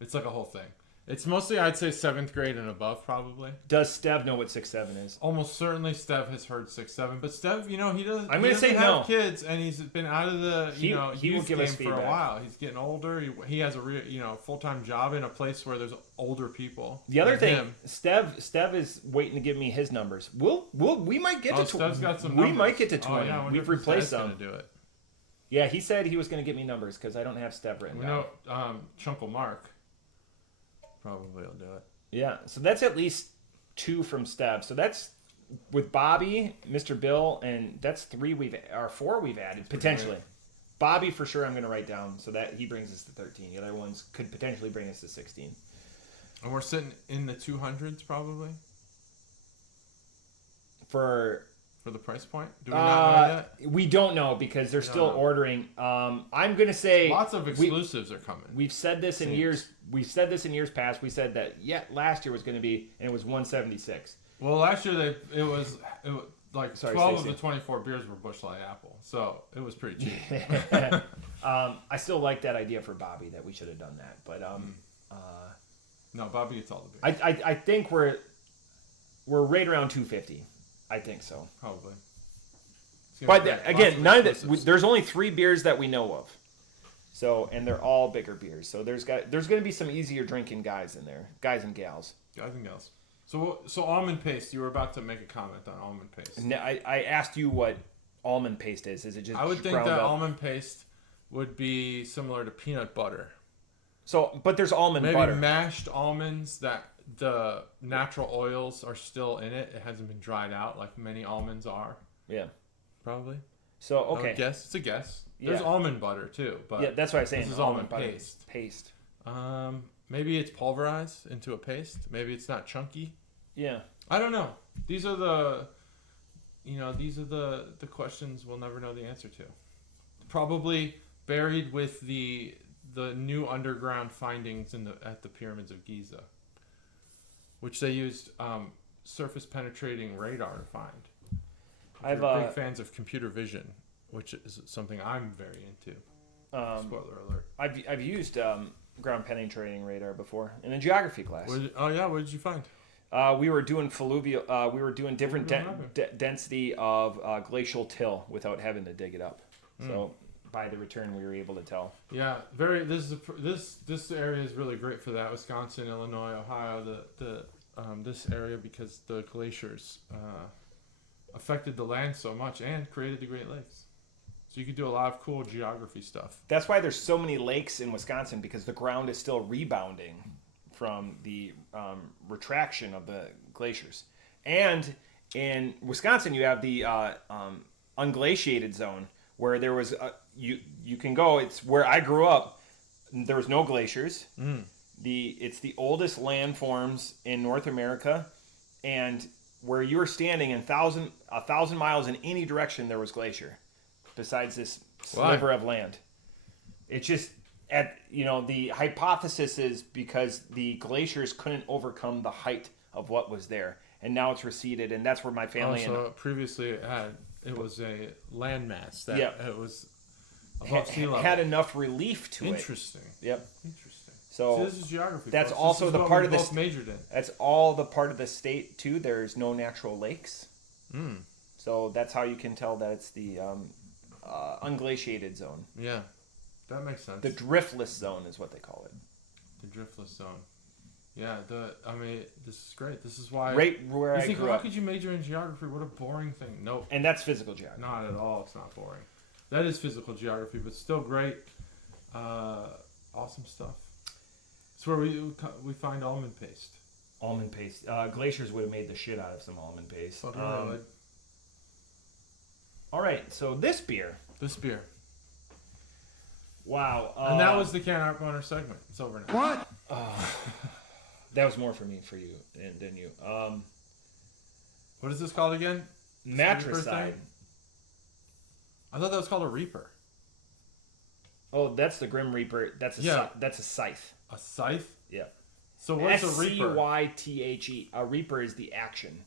It's like a whole thing. It's mostly, I'd say, 7th grade and above, probably. Does Stev know what 6'7" is? Almost certainly Stev has heard 6'7", but Stev, he doesn't. I'm going to say have kids, and he's been out of the he will youth give game us for feedback. a while. He's getting older. He has a full-time job in a place where there's older people. The other thing, Stev is waiting to give me his numbers. We might get to 20. Stev's got some we numbers. might get to 20. Yeah, We've replaced them. Gonna do it. Yeah, he said he was going to get me numbers because I don't have Stev written down. Chunkle Mark probably will do it. Yeah, so that's at least 2 from Stev. So that's with Bobby, Mr. Bill, and that's 4 we've added potentially. Bobby for sure I'm going to write down so that he brings us to 13. The other ones could potentially bring us to 16. And we're sitting in the 200s probably for the price point. Do we not know that? We don't know because they're still ordering. I'm going to say lots of exclusives are coming. We've said this in years. We've said this in years past. We said that last year was going to be, and it was 176. Well, last year it was like 12 Stacey. of the 24 beers were Busch Light Apple, so it was pretty cheap. I still like that idea for Bobby that we should have done that, but no, Bobby gets all the beers. I think we're right around 250. I think so. Probably. But again, there's only 3 beers that we know of. So, and they're all bigger beers. So there's going to be some easier drinking guys in there, guys and gals. So almond paste. You were about to make a comment on almond paste. And I asked you what almond paste is. Is it just? I would think that almond paste would be similar to peanut butter. So, but there's almond butter. Maybe mashed almonds that the natural oils are still in it. It hasn't been dried out like many almonds are. Yeah. Probably. So, okay. I would guess. It's a guess. There's almond butter too, but that's what I'm saying. This is almond paste. Paste. Maybe it's pulverized into a paste. Maybe it's not chunky. Yeah. I don't know. These are the questions we'll never know the answer to. Probably buried with the new underground findings at the pyramids of Giza, which they used surface penetrating radar to find. I'm big fans of computer vision, which is something I'm very into. Spoiler alert. I've used ground penetrating radar before in a geography class. What did you find? We were doing fluvial. We were doing different density of glacial till without having to dig it up. So by the return, we were able to tell. Yeah, this area is really great for that. Wisconsin, Illinois, Ohio, this area because the glaciers affected the land so much and created the Great Lakes. So you could do a lot of cool geography stuff. That's why there's so many lakes in Wisconsin because the ground is still rebounding from the retraction of the glaciers. And in Wisconsin, you have the unglaciated zone where there was you can go. It's where I grew up. There was no glaciers. It's the oldest landforms in North America, and where you were standing a thousand miles in any direction, there was glacier, besides this sliver of land. It's just the hypothesis is because the glaciers couldn't overcome the height of what was there, and now it's receded, and that's where my family. Previously it was a landmass that it was above sea level. Had enough relief to it. Interesting. Yep. Interesting. So see, this is geography. That's folks. also the part of the majored in. That's all the part of the state too. There's no natural lakes, so that's how you can tell that it's the unglaciated zone. Yeah, that makes sense. The driftless zone is what they call it. The driftless zone. Yeah, this is great. This is why. Right where I grew how up. could you major in geography? What a boring thing. Nope. And that's physical geography. Not at all. It's not boring. That is physical geography, but still great. Awesome stuff. It's where we find almond paste. Almond paste. Glaciers would have made the shit out of some almond paste. All right, so this beer. Wow. And that was the Can Art Boner segment. It's over now. What? That was more for you than you. What is this called again? Matricide. I thought that was called a Reaper. Oh, that's the Grim Reaper. That's a scythe. A scythe? Yeah. So what's a Reaper? Scythe. A Reaper is the action.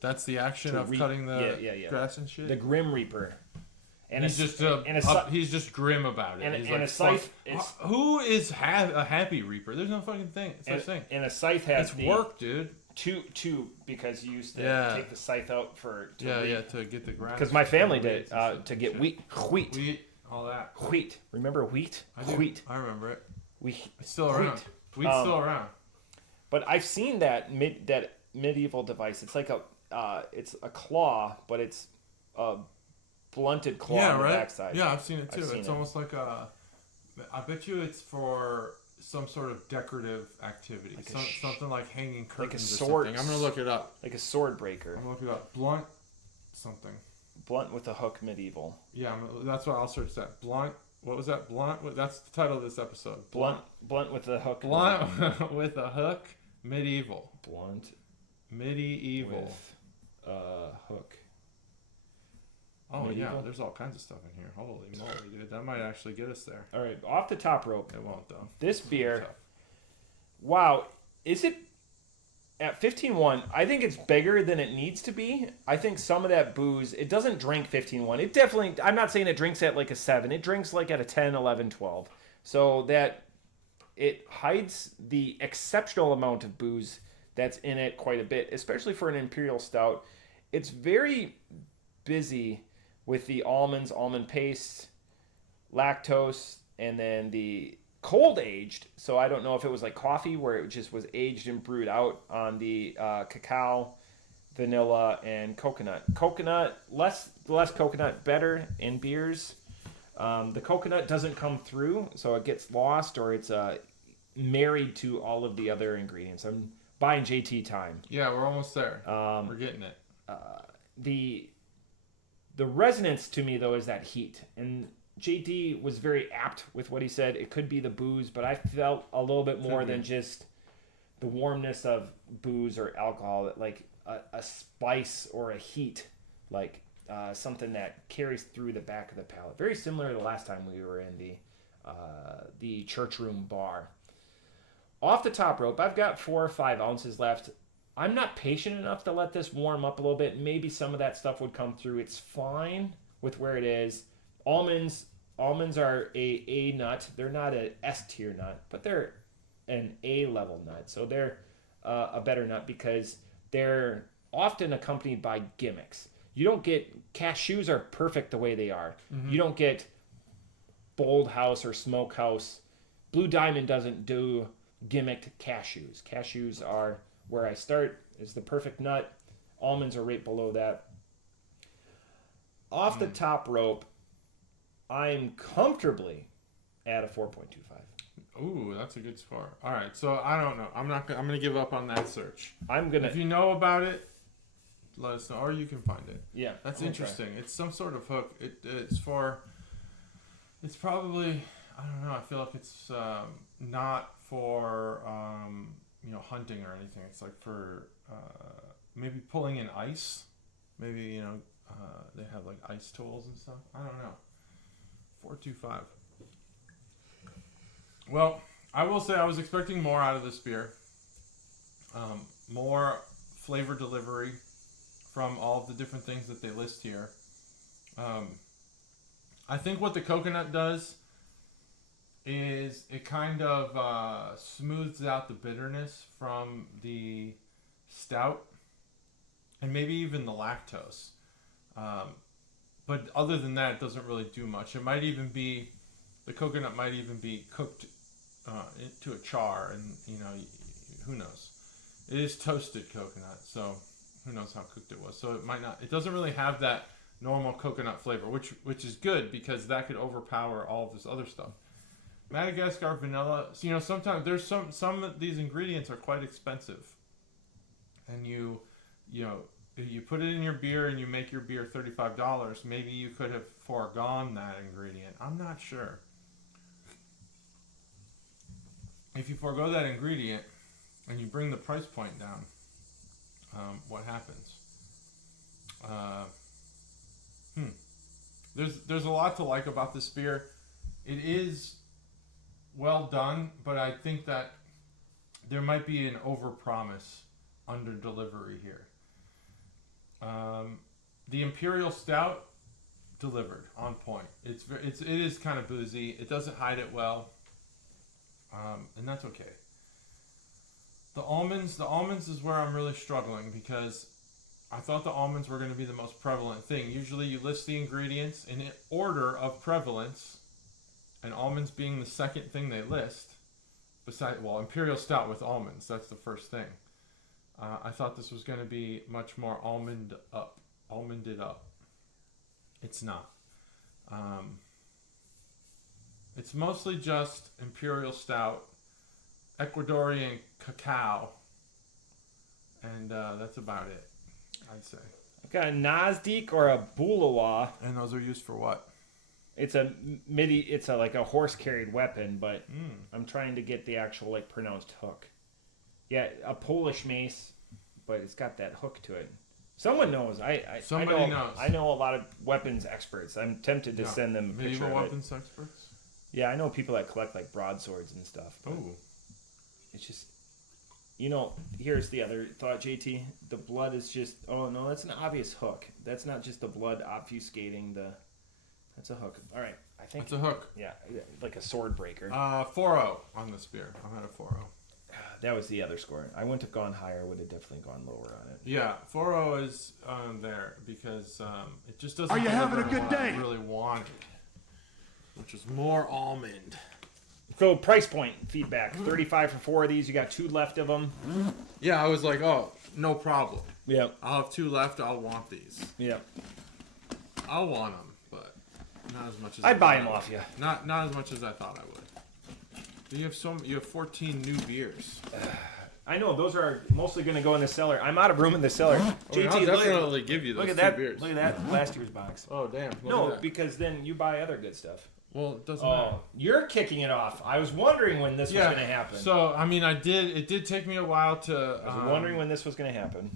That's the action of cutting the grass and shit? The Grim Reaper. And he's just grim about it. And, he's and like, a scythe. Who is a happy Reaper? There's no fucking thing. Such thing. And a scythe has work, dude. Two because you used to take the scythe out to get the grass. Because my family did to get wheat, all that. Wheat. Remember wheat? Wheat. I remember it. It's still around. Wheat's still around. But I've seen that medieval device. It's like it's a claw, but it's a blunted claw on the backside. Yeah, I've seen it too. It's almost like I bet you it's for some sort of decorative activity. Something like hanging curtains like a sword, or something. I'm going to look it up. Like a sword breaker. I'm going to look it up. Blunt something. Blunt with a hook medieval. Yeah, that's what I'll search that. Blunt. What was that? Blunt. That's the title of this episode. Blunt with a hook. Blunt with a hook medieval. Blunt. Medieval. With hook. Oh, medieval? Yeah, there's all kinds of stuff in here. Holy moly, dude. That might actually get us there. All right, off the top rope. It won't, though. This beer, wow, is it at 15.1? I think it's bigger than it needs to be. I think some of that booze, it doesn't drink 15.1. It definitely, I'm not saying it drinks at like a 7. It drinks like at a 10, 11, 12. So that it hides the exceptional amount of booze that's in it quite a bit, especially for an imperial stout. It's very busy with the almonds, almond paste, lactose, and then the cold aged. So I don't know if it was like coffee where it just was aged and brewed out on the cacao, vanilla, and coconut. Coconut, less coconut, better in beers. The coconut doesn't come through, so it gets lost or it's married to all of the other ingredients. I'm buying JT time. Yeah, we're almost there. We're getting it. The resonance to me, though, is that heat. And JD was very apt with what he said. It could be the booze, but I felt a little bit more than just the warmness of booze or alcohol, like a spice or a heat, like something that carries through the back of the palate. Very similar to the last time we were in the church room bar. Off the top rope, I've got 4 or 5 ounces left. I'm not patient enough to let this warm up a little bit. Maybe some of that stuff would come through. It's fine with where it is. Almonds are a nut. They're not an S tier nut, but they're an A level nut. So they're a better nut because they're often accompanied by gimmicks. You don't get cashews are perfect the way they are. Mm-hmm. You don't get Bold House or Smokehouse. Blue Diamond doesn't do gimmicked cashews. Cashews are where I start, is the perfect nut. Almonds are right below that. Off the top rope, I'm comfortably at a 4.25. Ooh, that's a good score. All right, so I don't know. I'm gonna give up on that search. If you know about it, let us know, or you can find it. Yeah, that's interesting. Try. It's some sort of hook. It's probably, I don't know. I feel like it's not for hunting or anything. It's like for maybe pulling in ice. Maybe, you know, they have like ice tools and stuff. I don't know. 425. Well, I will say I was expecting more out of this beer. More flavor delivery from all of the different things that they list here. I think what the coconut does is it kind of smooths out the bitterness from the stout and maybe even the lactose. But other than that, it doesn't really do much. It might even be, the coconut might even be cooked into a char, and you know, who knows? It is toasted coconut, so who knows how cooked it was. So it might not, it doesn't really have that normal coconut flavor, which is good because that could overpower all of this other stuff. Madagascar vanilla, so, you know, sometimes there's some of these ingredients are quite expensive, and you know, if you put it in your beer and you make your beer $35, maybe you could have foregone that ingredient. I'm not sure. If you forego that ingredient and you bring the price point down, what happens? There's a lot to like about this beer. It is well done, but I think that there might be an overpromise, under delivery here. The Imperial Stout delivered on point. It is kind of boozy. It doesn't hide it well, and that's okay. The almonds is where I'm really struggling because I thought the almonds were going to be the most prevalent thing. Usually you list the ingredients in order of prevalence, and almonds being the second thing they list. Imperial Stout with almonds, that's the first thing. I thought this was going to be much more almonded up. It's not. It's mostly just Imperial Stout, Ecuadorian cacao, and that's about it, I'd say. I've got a Nazdik or a Bulawa. And those are used for what? It's like a horse-carried weapon, but I'm trying to get the actual like pronounced hook. Yeah, a Polish mace, but it's got that hook to it. Someone knows. Somebody knows. I know a lot of weapons experts. I'm tempted to send them a picture of it. Medieval weapons experts? Yeah, I know people that collect like broadswords and stuff. Oh. It's just, you know, here's the other thought, JT. The blood is just, oh no, that's an obvious hook. That's not just the blood obfuscating the, that's a hook. All right, I think. It's a hook. Yeah, like a sword breaker. 4-0 on this beer. I'm at a 4-0. That was the other score. I wouldn't have gone higher. I would have definitely gone lower on it. Yeah, 4-0 is there because it just doesn't. Are you having a good day? I really wanted, which is more almond. So price point feedback: 35 for 4 of these. You got 2 left of them. Yeah, I was like, oh, no problem. Yeah, I'll have 2 left. I'll want these. yeah. I'll want them, but not as much as I'd buy them off you. Not as much as I thought I would. You have 14 new beers. I know those are mostly going to go in the cellar. I'm out of room in the cellar. JT, I'll definitely give you those look at 2 that beers. Look at that last year's box. Oh damn! No, because then you buy other good stuff. Well, it doesn't matter. You're kicking it off. I was wondering when this was going to happen. So I mean, It did take me a while to. I was wondering when this was going to happen.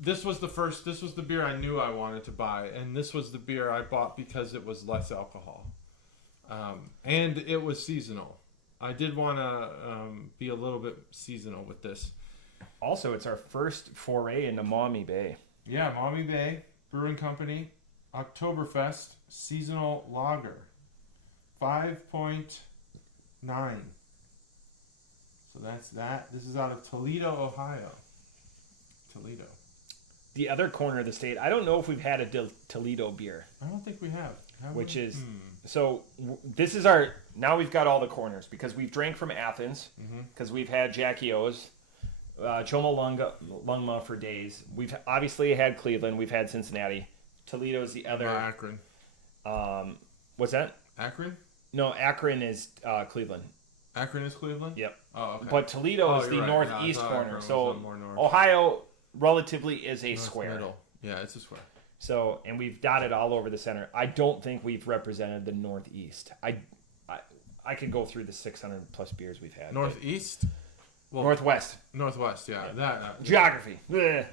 This was the beer I knew I wanted to buy, and this was the beer I bought because it was less alcohol, and it was seasonal. I did want to be a little bit seasonal with this. Also, it's our first foray into Maumee Bay. Yeah, Maumee Bay Brewing Company, Oktoberfest seasonal lager, 5.9. So that's that. This is out of Toledo, Ohio. Toledo. The other corner of the state, I don't know if we've had a Toledo beer. I don't think we have. Which is, so this is our, now we've got all the corners because we've drank from Athens, because we've had Jackie O's, Choma Lungma for days. We've obviously had Cleveland, we've had Cincinnati. Toledo's the other. Akron. What's that? Akron? No, Akron is Cleveland. Akron is Cleveland? Yep. Oh, okay. But Toledo is the northeast corner. So Ohio relatively is a square. Middle. Yeah, it's a square. So, and we've dotted all over the center. I don't think we've represented the Northeast. I could go through the 600 plus beers we've had. Northeast? Well, Northwest. Northwest, yeah. That Geography. Blech.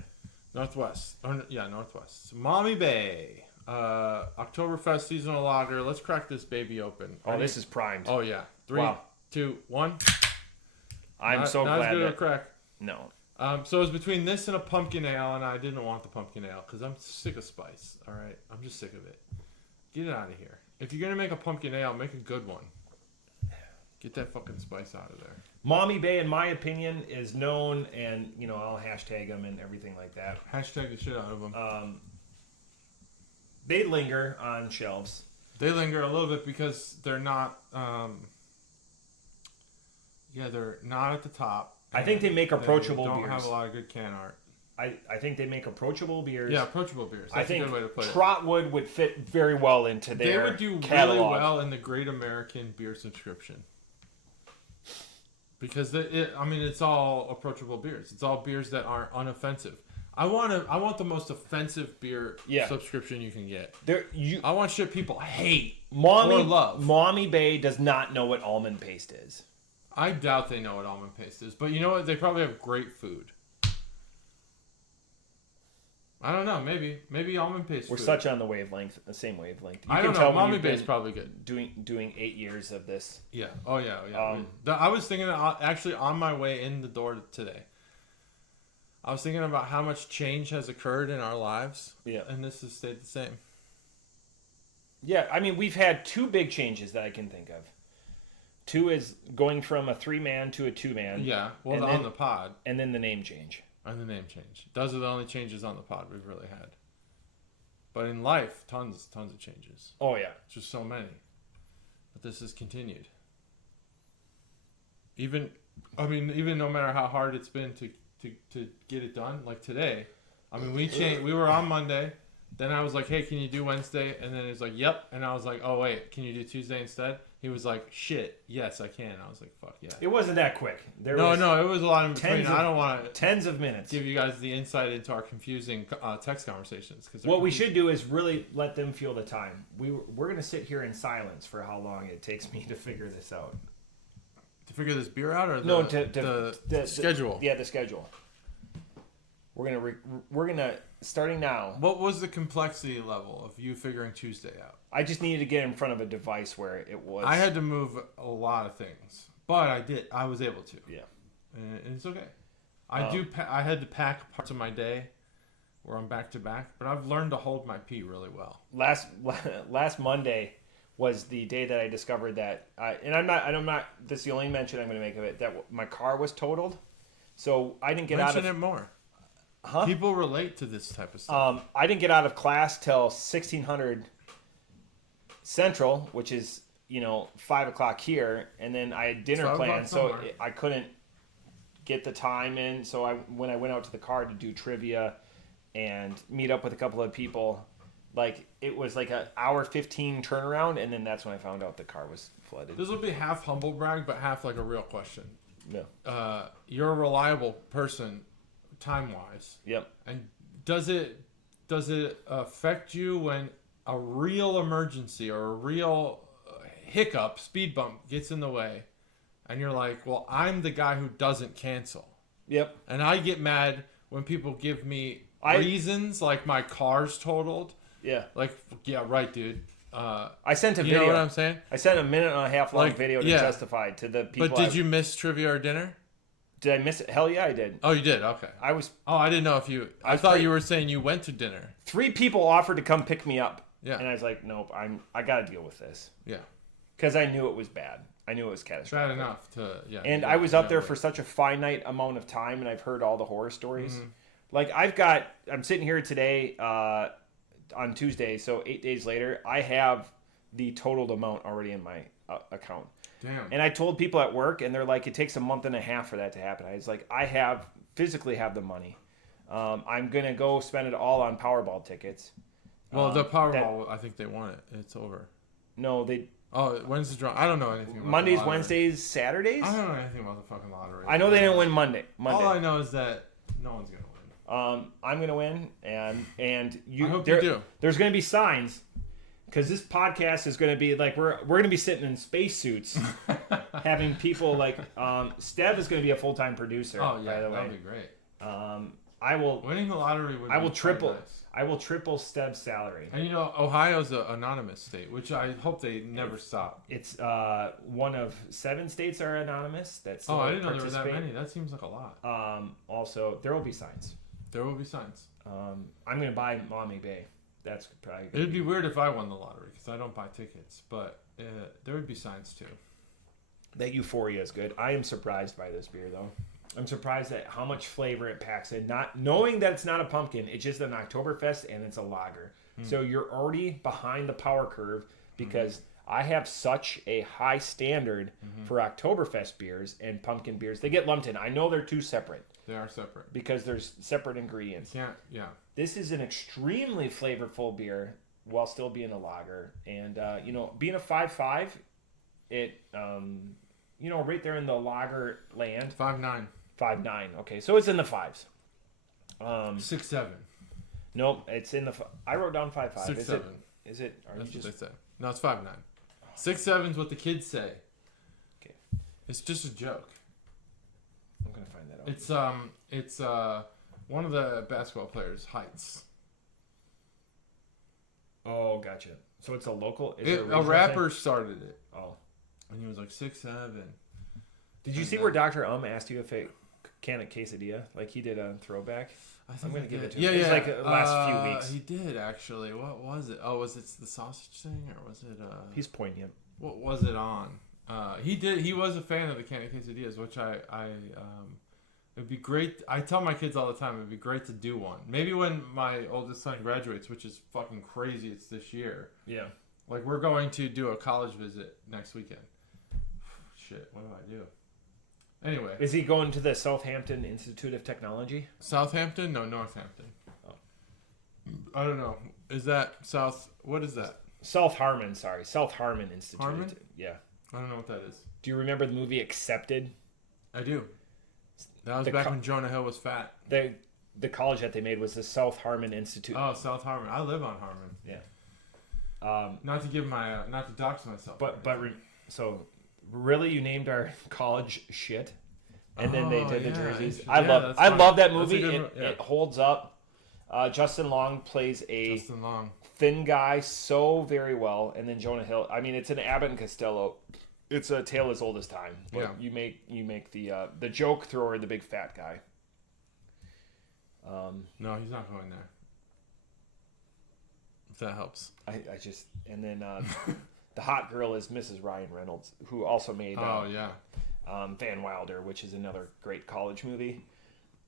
Northwest. Northwest. Maumee Bay. Oktoberfest seasonal lager. Let's crack this baby open. Oh, this is primed. Oh yeah. 3, 2, 1. I'm not, so not glad as good that... a crack. No. So it was between this and a pumpkin ale, and I didn't want the pumpkin ale because I'm sick of spice. All right, I'm just sick of it. Get it out of here. If you're gonna make a pumpkin ale, make a good one. Get that fucking spice out of there. Maumee Bay, in my opinion, is known, and I'll hashtag them and everything like that. Hashtag the shit out of them. They linger on shelves. They linger a little bit because they're not. They're not at the top. I think they make approachable beers. Don't beers. have a lot of good can art. I think they make approachable beers. Yeah, approachable beers. That's a good way to put it. Trotwood would fit very well into their They would do catalog. really well in the Great American Beer Subscription. Because it's all approachable beers. It's all beers that aren't unoffensive. I want the most offensive beer subscription you can get. I want shit people hate or love. Maumee Bay does not know what almond paste is. I doubt they know what almond paste is, but you know what? They probably have great food. I don't know. Maybe almond paste. We're food. such on the same wavelength. I don't know. Maumee Bay is probably good. Doing 8 years of this. Yeah. Oh yeah. I was thinking actually on my way in the door today. I was thinking about how much change has occurred in our lives. Yeah. And this has stayed the same. Yeah, I mean, we've had 2 big changes that I can think of. 2 is going from a 3-man to a 2-man. Yeah, well, on the pod. And then the name change. And the name change. Those are the only changes on the pod we've really had. But in life, tons of changes. Oh, yeah. Just so many. But this has continued. Even no matter how hard it's been to get it done, like today. I mean, we were on Monday. Then I was like, hey, can you do Wednesday? And then he was like, yep. And I was like, oh, wait, can you do Tuesday instead? He was like, shit, yes, I can. I was like, fuck yeah. It wasn't that quick. No, it was a lot in between. I don't want to tens of minutes give you guys the insight into our confusing text conversations. What we should do is really let them feel the time. We're going to sit here in silence for how long it takes me to figure this out. To figure this beer out, or the schedule? Yeah, the schedule. We're gonna starting now. What was the complexity level of you figuring Tuesday out? I just needed to get in front of a device where it was. I had to move a lot of things, but I did. I was able to. Yeah, and it's okay. I had to pack parts of my day where I'm back to back, but I've learned to hold my pee really well. Last Monday was the day that I discovered that, I'm not. This is the only mention I'm going to make of it. That my car was totaled, so I didn't get out of. Mention it more. Huh? People relate to this type of stuff. I didn't get out of class till 1600 Central, which is 5 o'clock here, and then I had dinner planned, so I couldn't get the time in. So when I went out to the car to do trivia and meet up with a couple of people, like it was like an hour 15 turnaround, and then that's when I found out the car was flooded. This will be half humble brag, but half like a real question. Yeah. You're a reliable person. Time-wise, yep. And does it affect you when a real emergency or a real hiccup, speed bump gets in the way, and you're like, well, I'm the guy who doesn't cancel. Yep. And I get mad when people give me reasons like my car's totaled. Yeah. Like, yeah, right, dude. I sent a video. You know what I'm saying? I sent a 1.5 long video to justify to the people. But did you miss trivia or dinner? Did I miss it? Hell yeah, I did. Oh, you did? Okay. I didn't know if you... I thought you were saying you went to dinner. 3 people offered to come pick me up. Yeah. And I was like, nope, I got to deal with this. Yeah. Because I knew it was bad. I knew it was catastrophic. Bad enough to... Yeah. And I was up there for such a finite amount of time, and I've heard all the horror stories. Mm-hmm. Like, I'm sitting here today on Tuesday, so 8 days later, I have the totaled amount already in my account. Damn. And I told people at work, and they're like, it takes a month and a half for that to happen. I was like, I physically have the money. I'm going to go spend it all on Powerball tickets. Well, the Powerball, I think they won it. It's over. No, they... Oh, when's the draw? I don't know anything about Mondays, Wednesdays, Saturdays? I don't know anything about the fucking lottery. I know they didn't win Monday. All I know is that no one's going to win. I'm going to win, and I hope you do. There's going to be signs... because this podcast is going to be like we're going to be sitting in spacesuits, having people like Stev is going to be a full-time producer. Oh yeah, by the way. that'd be great. I will. Winning the lottery would. I will be triple. nice. I will triple Stev's salary. And Ohio's an anonymous state, which I hope they never stop. It's one of 7 states are anonymous. That's I didn't know there were that many. That seems like a lot. Also, there will be signs. There will be signs. I'm gonna buy Maumee Bay. That's probably. It'd be weird if I won the lottery because I don't buy tickets, but there would be signs too. That euphoria is good. I am surprised by this beer though. I'm surprised at how much flavor it packs in. Not knowing that it's not a pumpkin, it's just an Oktoberfest and it's a lager. So you're already behind the power curve because I have such a high standard for Oktoberfest beers and pumpkin beers. They get lumped in. I know they're two separate. They are separate because there's separate ingredients. Yeah. This is an extremely flavorful beer while still being a lager, and being a 5.5, it right there in the lager land. 5.9. 5.9. Okay, so it's in the 5s. 6.7. Nope, it's in the. I wrote down 5.5. 6.7. Is it? That's what they say. No, it's 5.9. 6.7 is what the kids say. Okay. It's just a joke. I'm gonna find that out. It's one of the basketball players' heights. Oh, gotcha. So it's a local. A rapper started it. Oh. And he was like 6'7". Did you see where Dr. asked you if it can a quesadilla? Like he did a throwback. I'm gonna give it to him. Yeah. It's like the last few weeks. He did actually. What was it? Oh, was it the sausage thing or was it? He's poignant. What was it on? He did. He was a fan of the can of quesadillas, which it'd be great. I tell my kids all the time it'd be great to do one. Maybe when my oldest son graduates, which is fucking crazy. It's this year. Yeah. Like we're going to do a college visit next weekend. Shit, what do I do? Anyway. Is he going to the Southampton Institute of Technology? Southampton? No, Northampton. Oh. I don't know. Is that South? What is that? South Harmon, sorry. South Harmon Institute. Harmon? Yeah. I don't know what that is. Do you remember the movie Accepted? I do. That was back when Jonah Hill was fat. The college that they made was the South Harmon Institute. Oh, South Harmon. I live on Harmon. Yeah. Not to give my, not to dox myself. So really, you named our college shit, and then they did the jerseys. I love that movie. It holds up. Justin Long plays a thin guy so very well, and then Jonah Hill. I mean, it's an Abbott and Costello. It's a tale as old as time. But you make the joke thrower the big fat guy. No, he's not going there. If that helps. The hot girl is Mrs. Ryan Reynolds, who also made Van Wilder, which is another great college movie.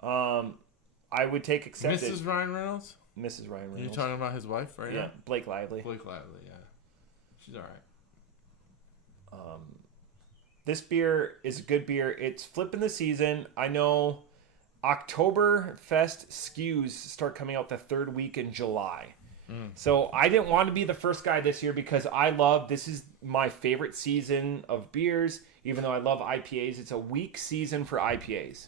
I would take Accepted. Mrs. Ryan Reynolds? Mrs. Ryan Reynolds. Are you talking about his wife right now? Yeah, Blake Lively. Yeah. She's all right. This beer is a good beer. It's flipping the season. I know Oktoberfest SKUs start coming out the 3rd week in July. So I didn't want to be the first guy this year because this is my favorite season of beers. Even though I love IPAs, it's a weak season for IPAs.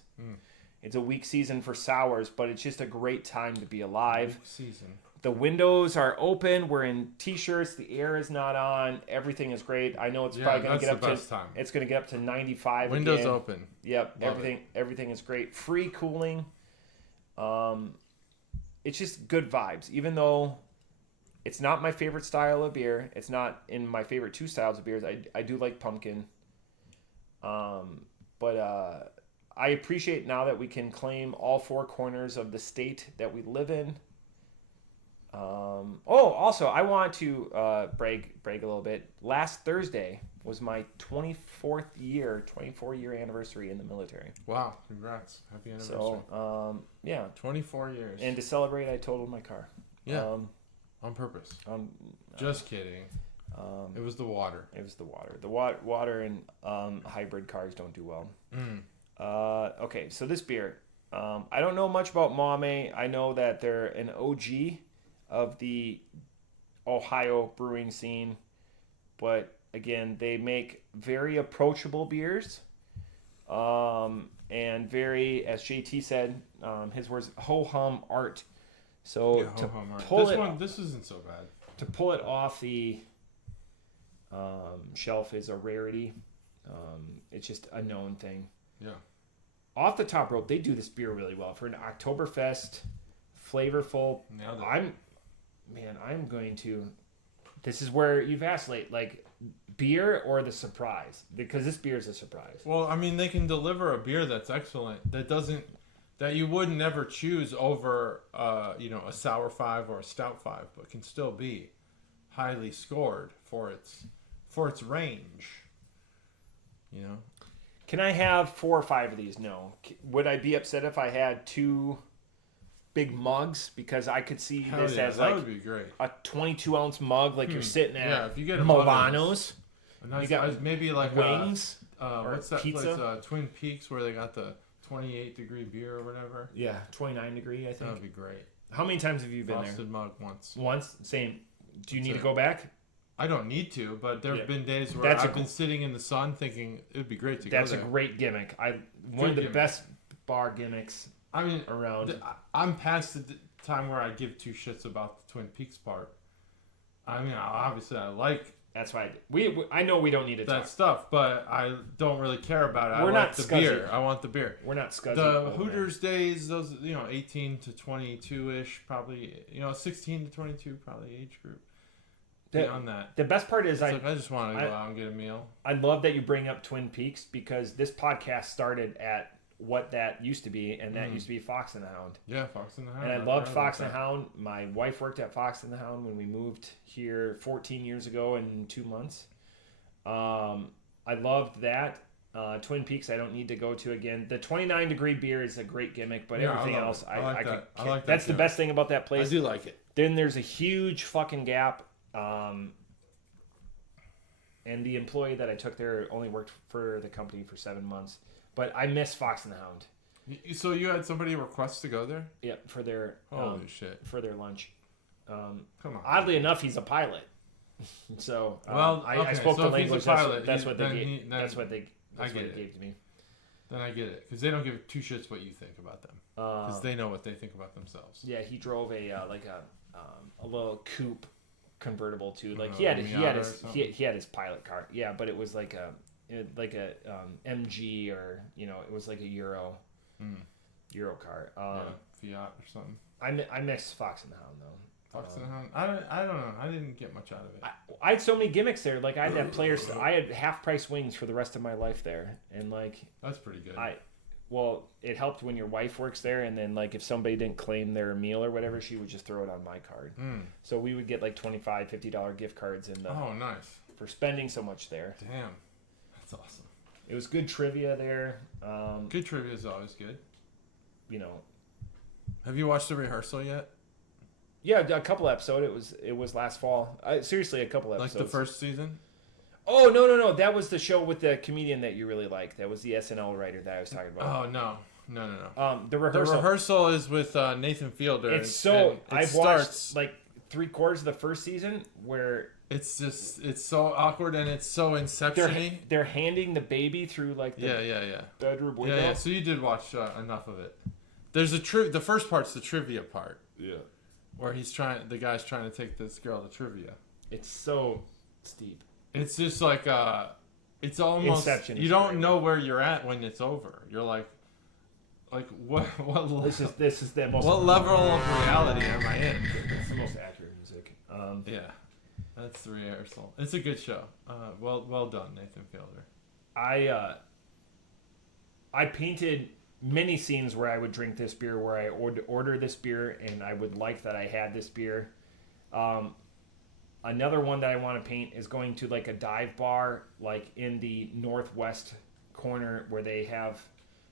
It's a weak season for sours, but it's just a great time to be alive. Season. The windows are open. We're in t-shirts. The air is not on. Everything is great. I know it's probably going to get up to. It's going to get up to 95. Windows again. open. Yep. Everything is great. Free cooling. It's just good vibes. Even though it's not my favorite style of beer, it's not in my favorite 2 styles of beers. I do like pumpkin. But I appreciate now that we can claim all 4 corners of the state that we live in. Also, I want to brag a little bit. Last Thursday was my 24-year anniversary in the military. Wow, congrats. Happy anniversary. So, 24 years. And to celebrate, I totaled my car. Yeah, on purpose. Just kidding. It was the water. The water and hybrid cars don't do well. Okay, so this beer. I don't know much about Maumee. I know that they're an OG of the Ohio brewing scene, but again, they make very approachable beers, and very, as JT said, his words, ho hum art. So ho-hum art. This isn't so bad. to pull it off the shelf is a rarity. It's just a known thing. Yeah. Off the top rope, they do this beer really well for an Oktoberfest, flavorful. I'm going to. This is where you vacillate, like beer or the surprise, because this beer is a surprise. Well, I mean, they can deliver a beer that's excellent. That you would never choose over, a sour 5 or a stout 5, but can still be highly scored for its range. You know. Can I have 4 or 5 of these? No. Would I be upset if I had 2 big mugs? Because I could see this as that would be great. A 22-ounce mug, like you're sitting at if you get a Milano's. Nice, you got maybe like wings. What's that pizza? place? Twin Peaks, where they got the 28-degree beer or whatever. Yeah, 29 degree, I think. That would be great. How many times have you been Frosted there? mug once. Once? Same. Do you need to go back? I don't need to, but there have been days where I've been sitting in the sun thinking it would be great to go there. That's a great gimmick. One of the best bar gimmicks around. I'm past the time where I give 2 shits about the Twin Peaks part. I mean, obviously I like... That's why I know we don't need to talk stuff, but I don't really care about it. We're I not like the scuzzy. beer. I want the beer. We're not scuzzy. The Hooters days, those 18 to 22-ish, probably 16 to 22, probably age group. Beyond that, the best part is I just want to go out and get a meal. I love that you bring up Twin Peaks because this podcast started at what that used to be, and that used to be Fox and the Hound. Yeah, Fox and the Hound. And I loved Fox and the Hound. My wife worked at Fox and the Hound when we moved here 14 years ago in 2 months. I loved that. Twin Peaks, I don't need to go to again. The 29-degree beer is a great gimmick, but everything else, I like that. That's the best thing about that place. I do like it. Then there's a huge fucking gap. And the employee that I took there only worked for the company for 7 months. But I miss Fox and the Hound. So you had somebody request to go there? Yeah, for their holy shit, for their lunch. Come on. Oddly enough, he's a pilot. So I spoke so the language. That's what they gave. That's what they gave to me. Then I get it because they don't give 2 shits what you think about them because they know what they think about themselves. Yeah, he drove a little coupe convertible too. Like he had his pilot car. Yeah, but it was like a MG or it was like a Euro car. Fiat or something. I miss Fox and the Hound though. Fox and the Hound. I don't know. I didn't get much out of it. I had so many gimmicks there. Like I had players. I had half price wings for the rest of my life there, and like that's pretty good. Well, it helped when your wife works there, and then like if somebody didn't claim their meal or whatever, she would just throw it on my card. So we would get like $25, $50 gift cards nice for spending so much there. Damn, that's awesome. It was good trivia there. Good trivia is always good. Have you watched the rehearsal yet? Yeah, a couple episodes. It was last fall. Seriously, a couple episodes. Like the first season? Oh, no. That was the show with the comedian that you really liked. That was the SNL writer that I was talking about. Oh, no. The rehearsal. The rehearsal is with Nathan Fielder. I've watched like 3/4 of the first season where... It's so awkward and it's so Inception-y. They're handing the baby through like the bedroom window. Yeah, so you did watch enough of it. There's the first part's the trivia part. Yeah. Where the guy's trying to take this girl to trivia. It's so steep. It's just like it's almost Inception. You don't know where you're at when it's over. You're like what this is the most. What level of reality am I in? It's the most accurate music. Yeah, that's the rehearsal. It's a good show. Well done, Nathan Fielder. I painted many scenes where I would drink this beer, where I would order this beer, and I would like that I had this beer. Another one that I want to paint is going to like a dive bar, like in the northwest corner where they have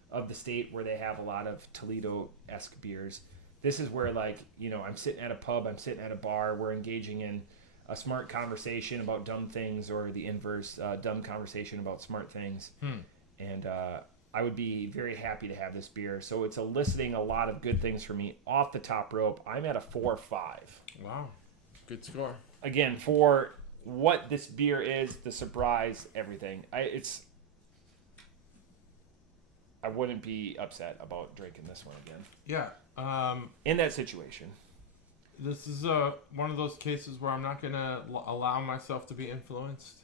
of the state where they have a lot of Toledo-esque beers. This is where I'm sitting at a pub, I'm sitting at a bar, we're engaging in a smart conversation about dumb things or the inverse, dumb conversation about smart things. And I would be very happy to have this beer. So it's eliciting a lot of good things for me off the top rope. I'm at a 4.5. Wow. Good score. Again, for what this beer is, the surprise, everything. I wouldn't be upset about drinking this one again. Yeah. In that situation. this is one of those cases where I'm not gonna allow myself to be influenced.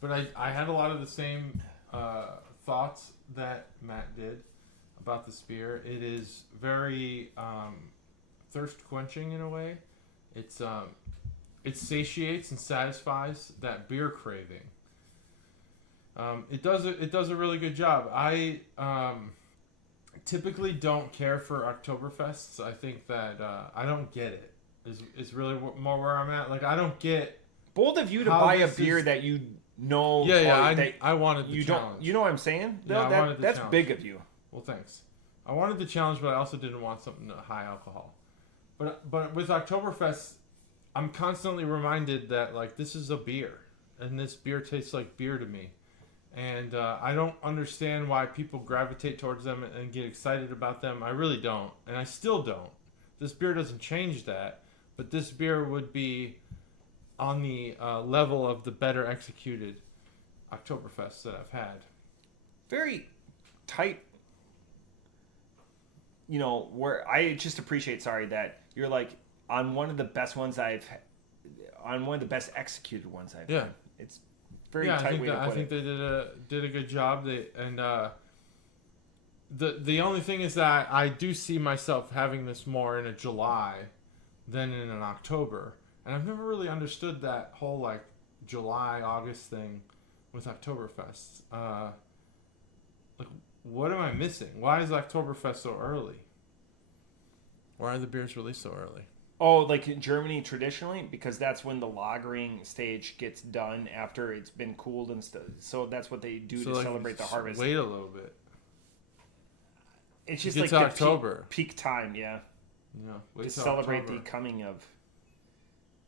But I had a lot of the same thoughts that Matt did about this beer. It is very thirst quenching in a way. It satiates and satisfies that beer craving. It does a really good job. I typically don't care for Oktoberfests. I think that I don't get it. Is really more where I'm at. Like I don't get. Bold of you to buy a beer that you know. I wanted the challenge. You know what I'm saying? Yeah, I wanted the that's challenge. big of you. Well, thanks. I wanted the challenge, but I also didn't want something high alcohol. But with Oktoberfest, I'm constantly reminded that like this is a beer, and this beer tastes like beer to me, and I don't understand why people gravitate towards them and get excited about them. I really don't, and I still don't. This beer doesn't change that, but this beer would be on the level of the better executed Oktoberfests that I've had. Very tight. You know, where I just appreciate, that you're like on one of the best ones on one of the best executed ones I've had. It's very tight way to put it. I think they did a good job. The only thing is that I do see myself having this more in a July than in an October. And I've never really understood that whole like July, August thing with Oktoberfest. Like, what am I missing? Why is Oktoberfest so early? Why are the beers released so early? Oh, like in Germany traditionally, because that's when the lagering stage gets done after it's been cooled and stuff. So that's what they do to celebrate the harvest. Wait a little bit. It's just like October. Peak time, yeah. Wait to celebrate the coming of.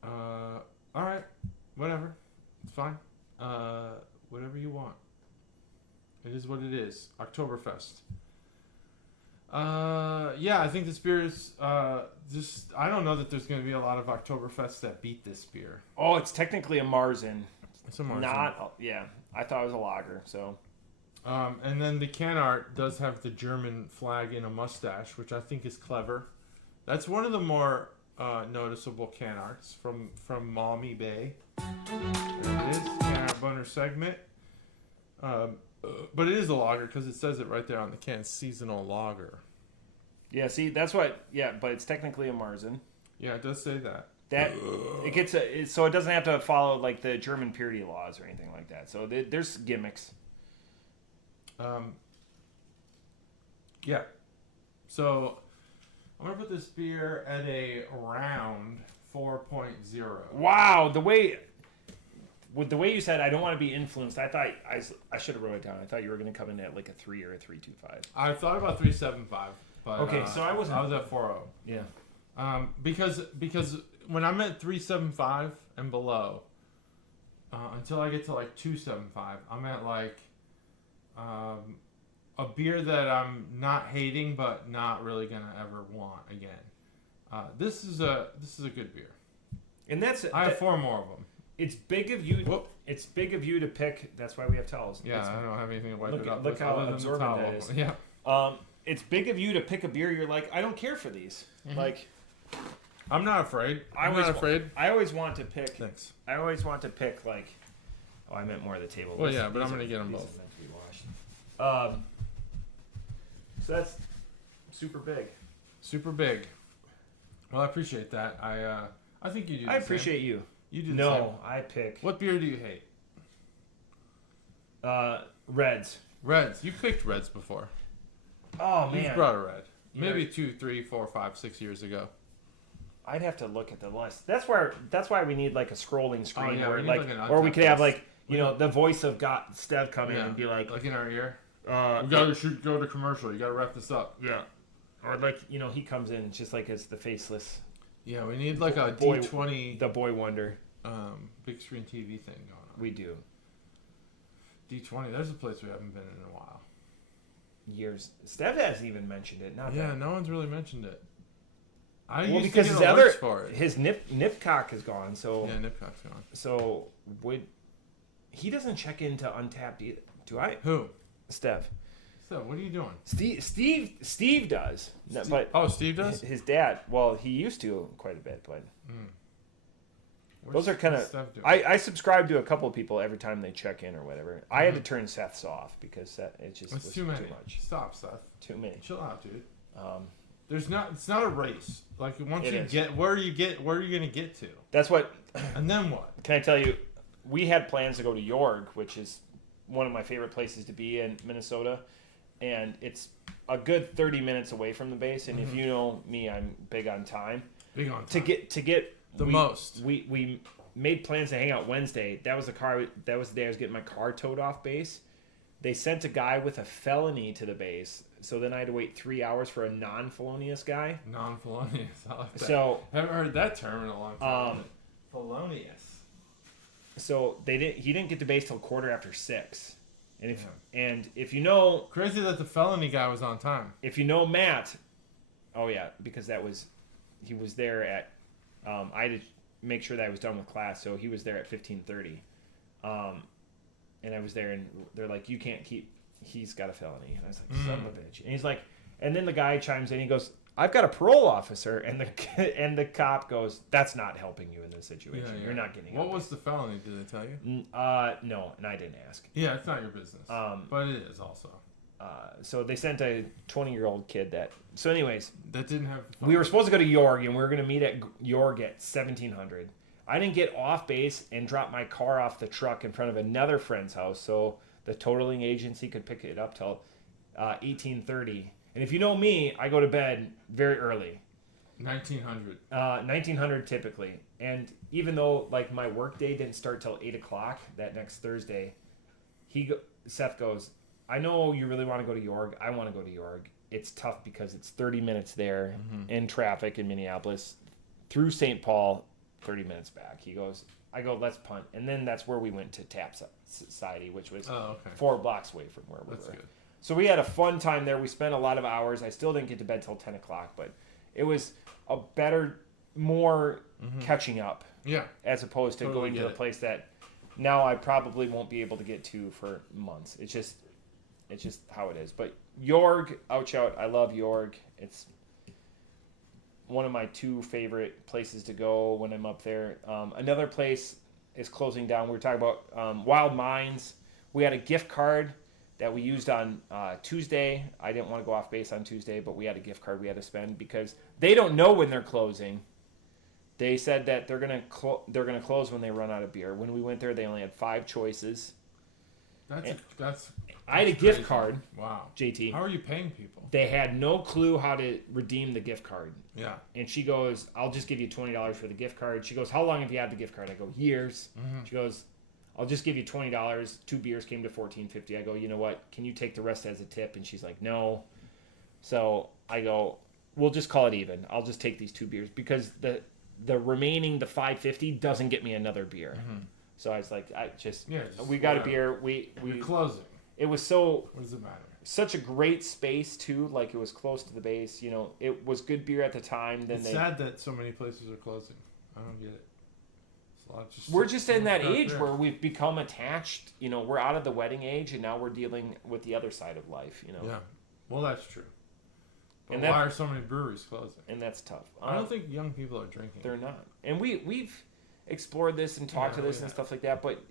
All right, whatever, it's fine. Whatever you want. It is what it is. Oktoberfest. I think this beer is just. I don't know that there's going to be a lot of Oktoberfests that beat this beer. Oh, it's technically a Marzen. It's a Marzen. I thought it was a lager. So. And then the can art does have the German flag in a mustache, which I think is clever. That's one of the more noticeable can arts from Maumee Bay. There it is, can art Bunner segment. But it is a lager because it says it right there on the can, seasonal lager. Yeah, see, that's what. Yeah, but it's technically a Marzen. Yeah, it does say that. It gets so it doesn't have to follow like the German purity laws or anything like that. So there's gimmicks. Yeah. So I'm gonna put this beer at a round 4.0. Wow, the way you said I don't want to be influenced, I thought I should have wrote it down. I thought you were going to come in at like a 3 or a 3.25. I thought about 3.75, but okay, so I was at 4.0. Yeah. Because when I'm at 3.75 and below, until I get to like 2.75, I'm at like a beer that I'm not hating but not really gonna ever want again. This is a good beer, and I have 4 more of them. It's big of you. Whoop. It's big of you to pick. That's why we have towels. Yeah, I don't have anything to wipe it up. Look how absorbent that is. Yeah. It's big of you to pick a beer. You're like, I don't care for these. Mm-hmm. Like, I'm not afraid. I'm not afraid. I always want to pick. Thanks. I always want to pick like. Oh, I meant more of the table. Well, yeah, but I'm gonna get them both. These are meant to be washed. So that's super big. Super big. Well, I appreciate that. I think you do. I appreciate you. You do. No, I pick. What beer do you hate? Reds. Reds. You picked Reds before. Oh man. You've brought a red. Maybe 2, 3, 4, 5, 6 years ago. I'd have to look at the list. That's why we need like a scrolling screen, or we could have like the voice of Stev come in and be like in our ear. We should go to commercial. You gotta wrap this up. Yeah. Or like he comes in just like as the faceless. Yeah, we need like a D20. The boy wonder. Big screen TV thing going on. We do. D20. There's a place we haven't been in a while. Years. Stev hasn't even mentioned it. No one's really mentioned it. Because his Nipcock is gone. So yeah, Nipcock's gone. So he doesn't check into Untapped either. Do I? Who? Stev. So what are you doing? Steve does. No, but Steve does? His dad, well, he used to quite a bit, but those are kind of. I subscribe to a couple of people every time they check in or whatever. I had to turn Seth's off because it's too much. Stop, Seth. Too many. Chill out, dude. It's not a race. Like once you get where are you gonna get to? That's what. And then what? Can I tell you? We had plans to go to York, which is one of my favorite places to be in Minnesota, and it's a good 30 minutes away from the base. And if you know me, I'm big on time. Big on time. To get most. We made plans to hang out Wednesday. That was the day I was getting my car towed off base. They sent a guy with a felony to the base, so then I had to wait 3 hours for a non-felonious guy. Non-felonious, I like that. So haven't heard that term in a long time. Felonious. So he didn't get to base till 6:15. And if you know, crazy that the felony guy was on time. If you know Matt, oh yeah, because he was there at. I had to make sure that I was done with class, so he was there at 15:30. And I was there, and they're like, "You can't keep. He's got a felony." And I was like, "Son of a bitch!" And he's like, and then the guy chimes in. He goes, "I've got a parole officer," and the cop goes, "That's not helping you in this situation. Yeah. You're not getting." What was the felony? Did they tell you? No, and I didn't ask. Yeah, it's not your business. But it is also. So they sent a 20-year-old kid that. So, anyways, that didn't have. We were supposed to go to York, and we were going to meet at York at 1700. I didn't get off base and drop my car off the truck in front of another friend's house, so the totaling agency could pick it up till 1830. And if you know me, I go to bed very early. 1900. 1900 typically. And even though like my work day didn't start till 8 o'clock that next Thursday, Seth goes, "I know you really want to go to York. I want to go to York. It's tough because it's 30 minutes there in traffic in Minneapolis through St. Paul, 30 minutes back." I go, "Let's punt." And then that's where we went to Tap Society, which was 4 blocks away from where we were. Good. So we had a fun time there. We spent a lot of hours. I still didn't get to bed till 10 o'clock, but it was a better, more catching up. Yeah. As opposed to going to a place that now I probably won't be able to get to for months. It's just how it is. But York, ouch out. I love York. It's one of my 2 favorite places to go when I'm up there. Another place is closing down. We were talking about Wild Minds. We had a gift card that we used on Tuesday. I didn't want to go off base on Tuesday, but we had a gift card we had to spend because they don't know when they're closing. They said that they're gonna close when they run out of beer. When we went there, they only had 5 choices. That's I had a gift card. Wow. JT. How are you paying people? They had no clue how to redeem the gift card. Yeah. And she goes, "I'll just give you $20 for the gift card." She goes, "How long have you had the gift card?" I go, "Years." She goes, "I'll just give you $20. 2 beers came to $14.50. I go, "You know what? Can you take the rest as a tip?" And she's like, "No." So I go, "We'll just call it even. I'll just take these 2 beers because the remaining the $5.50 doesn't get me another beer." So I was like, we got a beer. We're closing. It was so. What does it matter? Such a great space too. Like it was close to the base. You know, it was good beer at the time. Then it's sad that so many places are closing. I don't get it. We're just in that age where we've become attached. You know, we're out of the wedding age, and now we're dealing with the other side of life. You know. Yeah. Well, that's true. But why are so many breweries closing? And that's tough. I don't think young people are drinking. They're not. And we've explored this and talked to this and stuff like that, but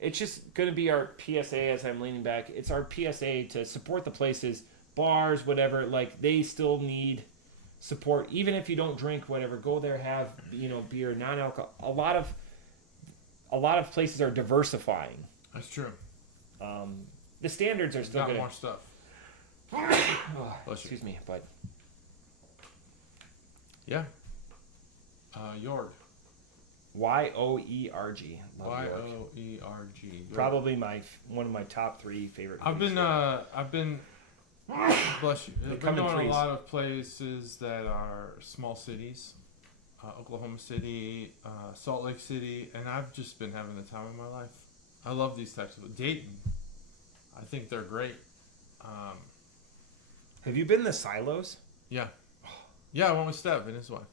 it's just going to be our PSA as I'm leaning back. It's our PSA to support the places, bars, whatever. Like, they still need support. Even if you don't drink, whatever, go there, have, beer, non-alcohol. A lot of places are diversifying. That's true. The standards are still got more stuff. Excuse me, but yeah. York. Yoerg. Yoerg. Probably one of my top 3 favorite. I've been. Bless you. I've been going to a lot of places that are small cities, Oklahoma City, Salt Lake City, and I've just been having the time of my life. I love these types of Dayton. I think they're great. Have you been to Silos? Yeah. Yeah, I went with Steph and his wife.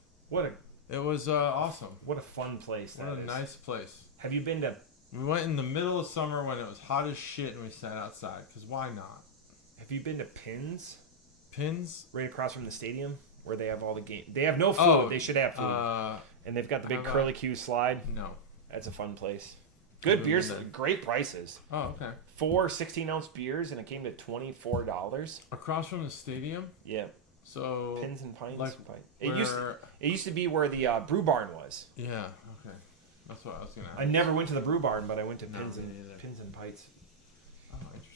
It was awesome. What a fun place that is. What a nice place. Have you been to... We went in the middle of summer when it was hot as shit and we sat outside, because why not? Have you been to Pins? Pins? Right across from the stadium where they have all the games. They have no food. Oh, they should have food. And they've got the big curly Q slide. No. That's a fun place. Good beers, great prices. Oh, okay. 4 16-ounce beers, and it came to $24. Across from the stadium? Yeah. So Pins and Pints. like It used to be where the Brew Barn was. Yeah, okay. That's what I was going to ask. I never went to the Brew Barn, but I went to Pins and Pints. Oh, interesting.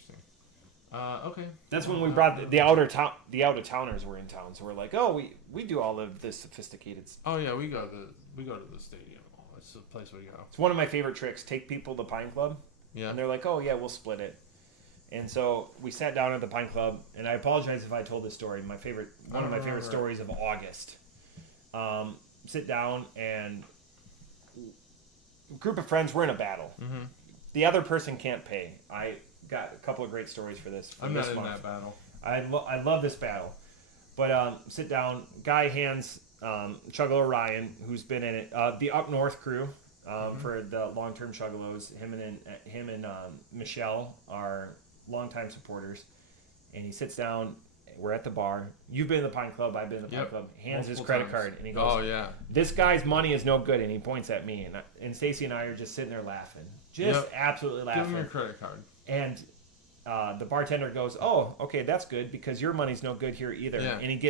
Okay. That's when we brought the out-of-towners were in town, so we're like, oh, we do all of this sophisticated stuff. Oh yeah, we go to the stadium. It's the place we go. It's one of my favorite tricks. Take people to Pine Club. Yeah. And they're like, oh yeah, we'll split it. And so we sat down at the Pine Club, and I apologize if I told this story. One of my favorite stories of August. Sit down, and a group of friends, we're in a battle. Mm-hmm. The other person can't pay. I got a couple of great stories for this. I'm not in that battle. I love this battle. But sit down. Guy hands Chuggalo Ryan, who's been in it, the Up North crew for the long-term Chuggalos. Him and Michelle are longtime supporters. And he sits down. We're at the bar. You've been in the Pine Club. I've been in the Pine Club. Hands his credit card, and he goes, "Oh yeah, this guy's money is no good." And he points at me, and Stacy and I are just sitting there laughing, absolutely laughing. Give him your credit card. And the bartender goes, "Oh, okay, that's good because your money's no good here either." Yeah. And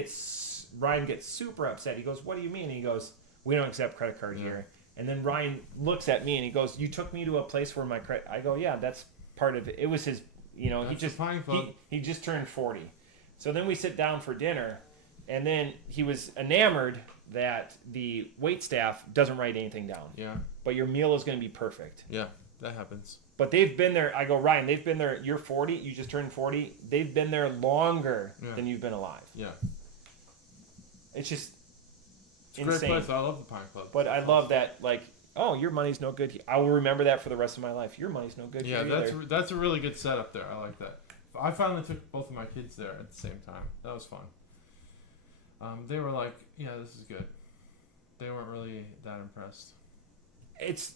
Ryan gets super upset. He goes, "What do you mean?" And he goes, "We don't accept credit card here." And then Ryan looks at me and he goes, "You took me to a place where my credit." I go, "Yeah, that's part of it. It was his. He just turned 40." So then we sit down for dinner, and then he was enamored that the wait staff doesn't write anything down. Yeah. But your meal is going to be perfect. Yeah, that happens. But they've been there. I go, Ryan, they've been there. You're 40. You just turned 40. They've been there longer than you've been alive. Yeah. It's just it's a great place. I love the Pine Club. But I love that, like, oh, your money's no good here. I will remember that for the rest of my life. Your money's no good here either. Yeah, that's a really good setup there. I like that. I finally took both of my kids there at the same time. That was fun. They were like, "Yeah, this is good." They weren't really that impressed. It's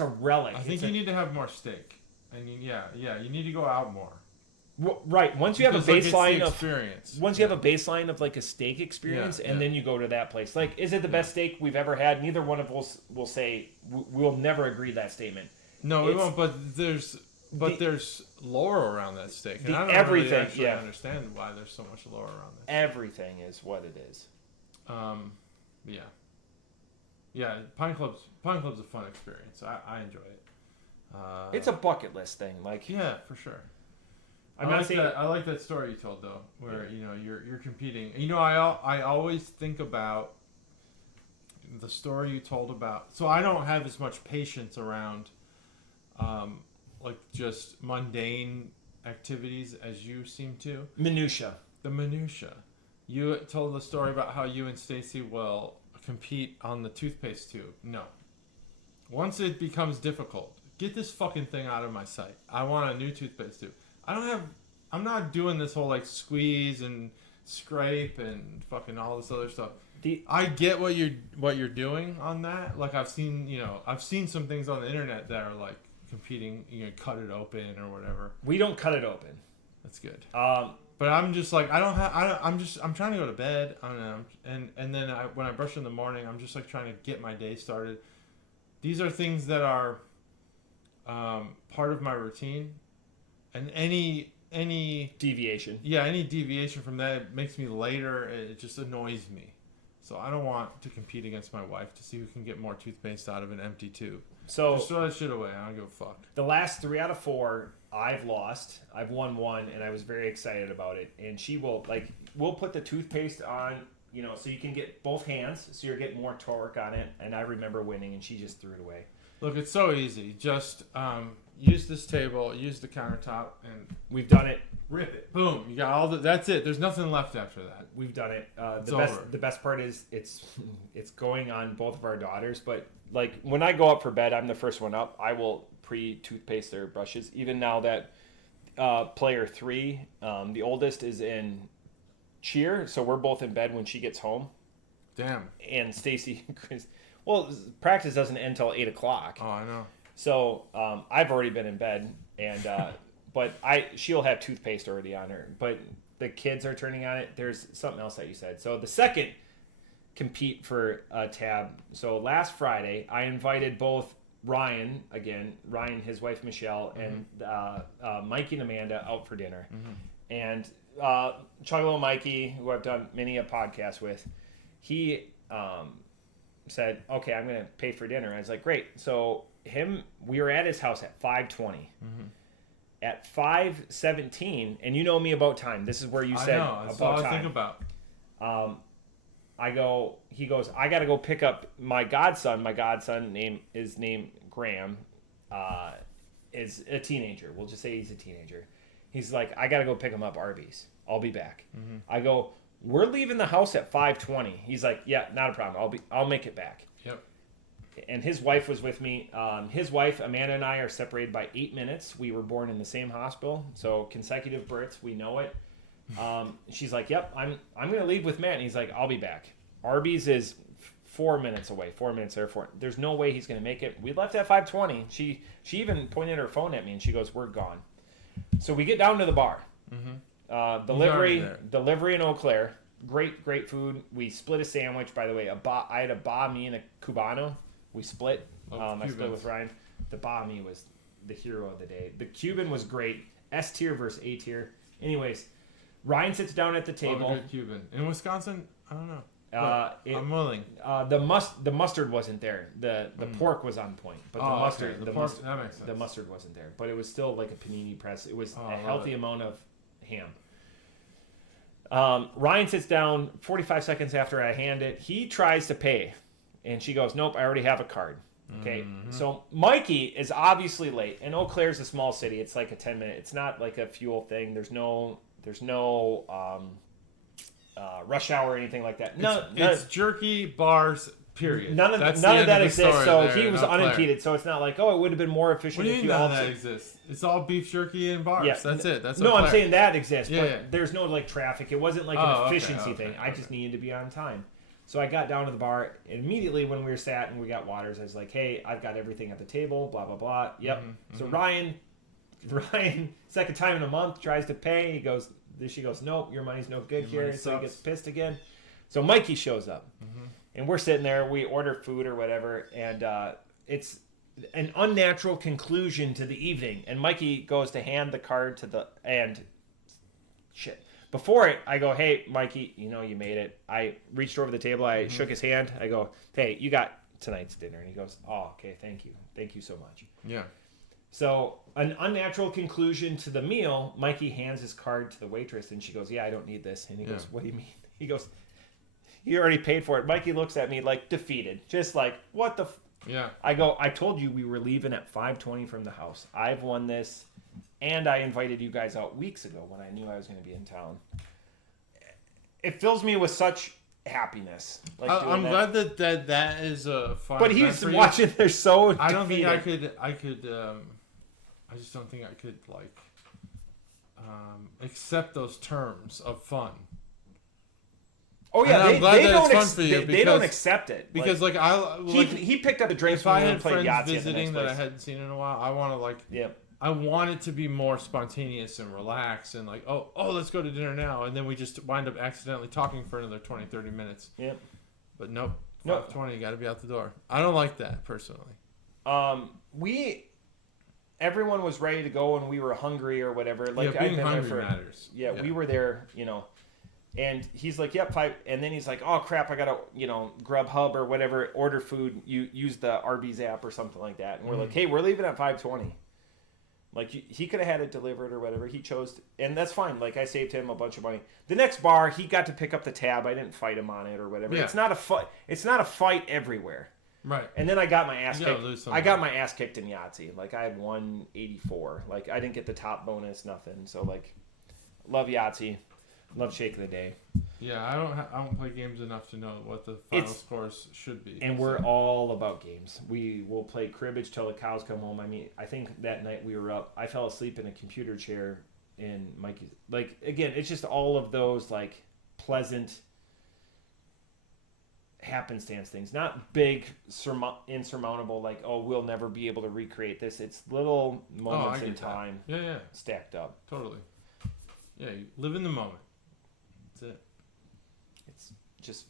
a relic. I think you need to have more steak. I mean, yeah, you need to go out more. Right. Once you have a baseline of experience. Once you have a baseline of like a steak experience, and then you go to that place. Like, is it the best steak we've ever had? Neither one of us will say we'll never agree to that statement. No, we won't. But there's lore around that steak, and I don't everything, really actually understand why there's so much lore around this. Everything is what it is. Yeah. Pine Club's a fun experience. I enjoy it. It's a bucket list thing, like for sure. I I like that story you told though, where you're competing. I always think about the story you told about. So I don't have as much patience around. Like just mundane activities as you seem to. Minutia. The minutia. You told the story about how you and Stacy will compete on the toothpaste tube. No. Once it becomes difficult, get this fucking thing out of my sight. I want a new toothpaste tube. I'm not doing this whole like squeeze and scrape and fucking all this other stuff. I get what you're doing on that. Like I've seen some things on the internet that are like competing, cut it open or whatever. We don't cut it open. That's good. But I'm just like I'm trying to go to bed. I don't know. And then when I brush in the morning, I'm just like trying to get my day started. These are things that are part of my routine, and any deviation. Yeah, any deviation from that makes me later. It just annoys me. So I don't want to compete against my wife to see who can get more toothpaste out of an empty tube. So just throw that shit away. I don't give a fuck. The last 3 out of 4 I've lost. I've won 1, and I was very excited about it. And she will we'll put the toothpaste on, so you can get both hands, so you're getting more torque on it. And I remember winning, and she just threw it away. Look, it's so easy. Just use this table, use the countertop, and we've done it. Rip it. Boom. You got all the. That's it. There's nothing left after that. We've done it. Over. The best part is it's going on both of our daughters. But like when I go up for bed, I'm the first one up. I will pre-toothpaste their brushes. Even now that player 3, the oldest, is in cheer, so we're both in bed when she gets home. Damn. And Stacy, well, practice doesn't end until 8:00. Oh, I know. So I've already been in bed, and but she'll have toothpaste already on her. But the kids are turning on it. There's something else that you said. So the second compete for a tab. So last Friday, I invited both Ryan, his wife Michelle, and Mikey and Amanda out for dinner. And Chuggalo Mikey, who I've done many a podcast with, he said, okay, I'm going to pay for dinner. I was like, great. So we were at his house at 5:20. At 5:17, and you know me about time. This is where you said that's about all time. I think about. He goes, I got to go pick up my godson. My godson is named Graham, is a teenager. We'll just say he's a teenager. He's like, I got to go pick him up Arby's. I'll be back. I go, we're leaving the house at 5:20. He's like, yeah, not a problem. I'll make it back. Yep. And his wife was with me. His wife, Amanda, and I are separated by 8 minutes. We were born in the same hospital, so consecutive births, we know it. She's like, yep, I'm going to leave with Matt. And he's like, I'll be back. Arby's is 4 minutes away. 4 minutes there. There's no way he's going to make it. We left at 5:20. She even pointed her phone at me, and she goes, we're gone. So we get down to the bar. Delivery in Eau Claire. Great food. We split a sandwich, by the way. I had a banh mi and a Cubano. We split. I split with Ryan. The banh mi was the hero of the day. The Cuban was great. S tier versus A tier. Anyways, Ryan sits down at the table. Good Cuban. In Wisconsin, I don't know. I'm willing. The mustard wasn't there. The pork was on point, but the mustard, okay. That makes sense. The mustard wasn't there. But it was still like a panini press. It was a healthy amount of ham. Ryan sits down 45 seconds after I hand it. He tries to pay, and she goes, "Nope, I already have a card." Okay, so Mikey is obviously late, and Eau Claire's a small city. It's like a 10-minute. It's not like a fuel thing. There's no rush hour or anything like that. It's jerky bars. Period. None of that exists. So he was unimpeded. So it's not like, it would have been more efficient. What do you mean none of that exists? It's all beef jerky and bars. Yeah. That's it. That's no. I'm saying that exists, but yeah. there's no like traffic. It wasn't like an efficiency thing. I just needed to be on time. So I got down to the bar, and immediately when we were sat and we got waters, I was like, "Hey, I've got everything at the table." Blah blah blah. Yep. So Ryan, second time in a month tries to pay. She goes, "Nope, your money's no good here." So he gets pissed again. So Mikey shows up. And we're sitting there, we order food or whatever, and it's an unnatural conclusion to the evening. And Mikey goes to hand the card Before it, I go, "Hey, Mikey, you made it." I reached over the table, I shook his hand. I go, "Hey, you got tonight's dinner." And he goes, "Oh, okay, thank you. Thank you so much." Yeah. So an unnatural conclusion to the meal, Mikey hands his card to the waitress, and she goes, "Yeah, I don't need this." And he goes, "What do you mean?" He goes, "You already paid for it." Mikey looks at me like defeated, just like, what the yeah. I go, "I told you we were leaving at 5:20 from the house. I've won this, and I invited you guys out weeks ago when I knew I was going to be in town." It fills me with such happiness. I'm glad that is a fun. But he's watching. They're so. I don't think I could. I just don't think I could accept those terms of fun. Oh yeah, I'm glad that it's fun for you. They don't accept it because he picked up the drinks. If I had friends Yahtzee visiting that I hadn't seen in a while, I want to I want it to be more spontaneous and relaxed and let's go to dinner now, and then we just wind up accidentally talking for another 20-30 minutes. Yep. But nope, 5:20, you got to be out the door. I don't like that personally. Everyone was ready to go and we were hungry or whatever. Like being hungry matters. Yeah, we were there, And he's like, "Yep, 5." And then he's like, "Oh crap, I gotta, Grubhub or whatever, order food. You use the Arby's app or something like that." And we're like, "Hey, we're leaving at 5:20." Like he could have had it delivered or whatever. He chose, and that's fine. Like I saved him a bunch of money. The next bar, he got to pick up the tab. I didn't fight him on it or whatever. Yeah. It's not a fight. It's not a fight everywhere. Right. And then I got my ass kicked. I got my ass kicked in Yahtzee. Like I had 184. Like I didn't get the top bonus, nothing. So love Yahtzee. Love Shake of the Day. Yeah, I don't play games enough to know what the final scores should be. And we're all about games. We will play cribbage till the cows come home. I mean, I think that night we were up. I fell asleep in a computer chair in Mikey's. Again, it's just all of those pleasant, happenstance things, not big, insurmountable, like, oh, we'll never be able to recreate this. It's little moments in time stacked up. Totally. Yeah, you live in the moment. That's it. It's just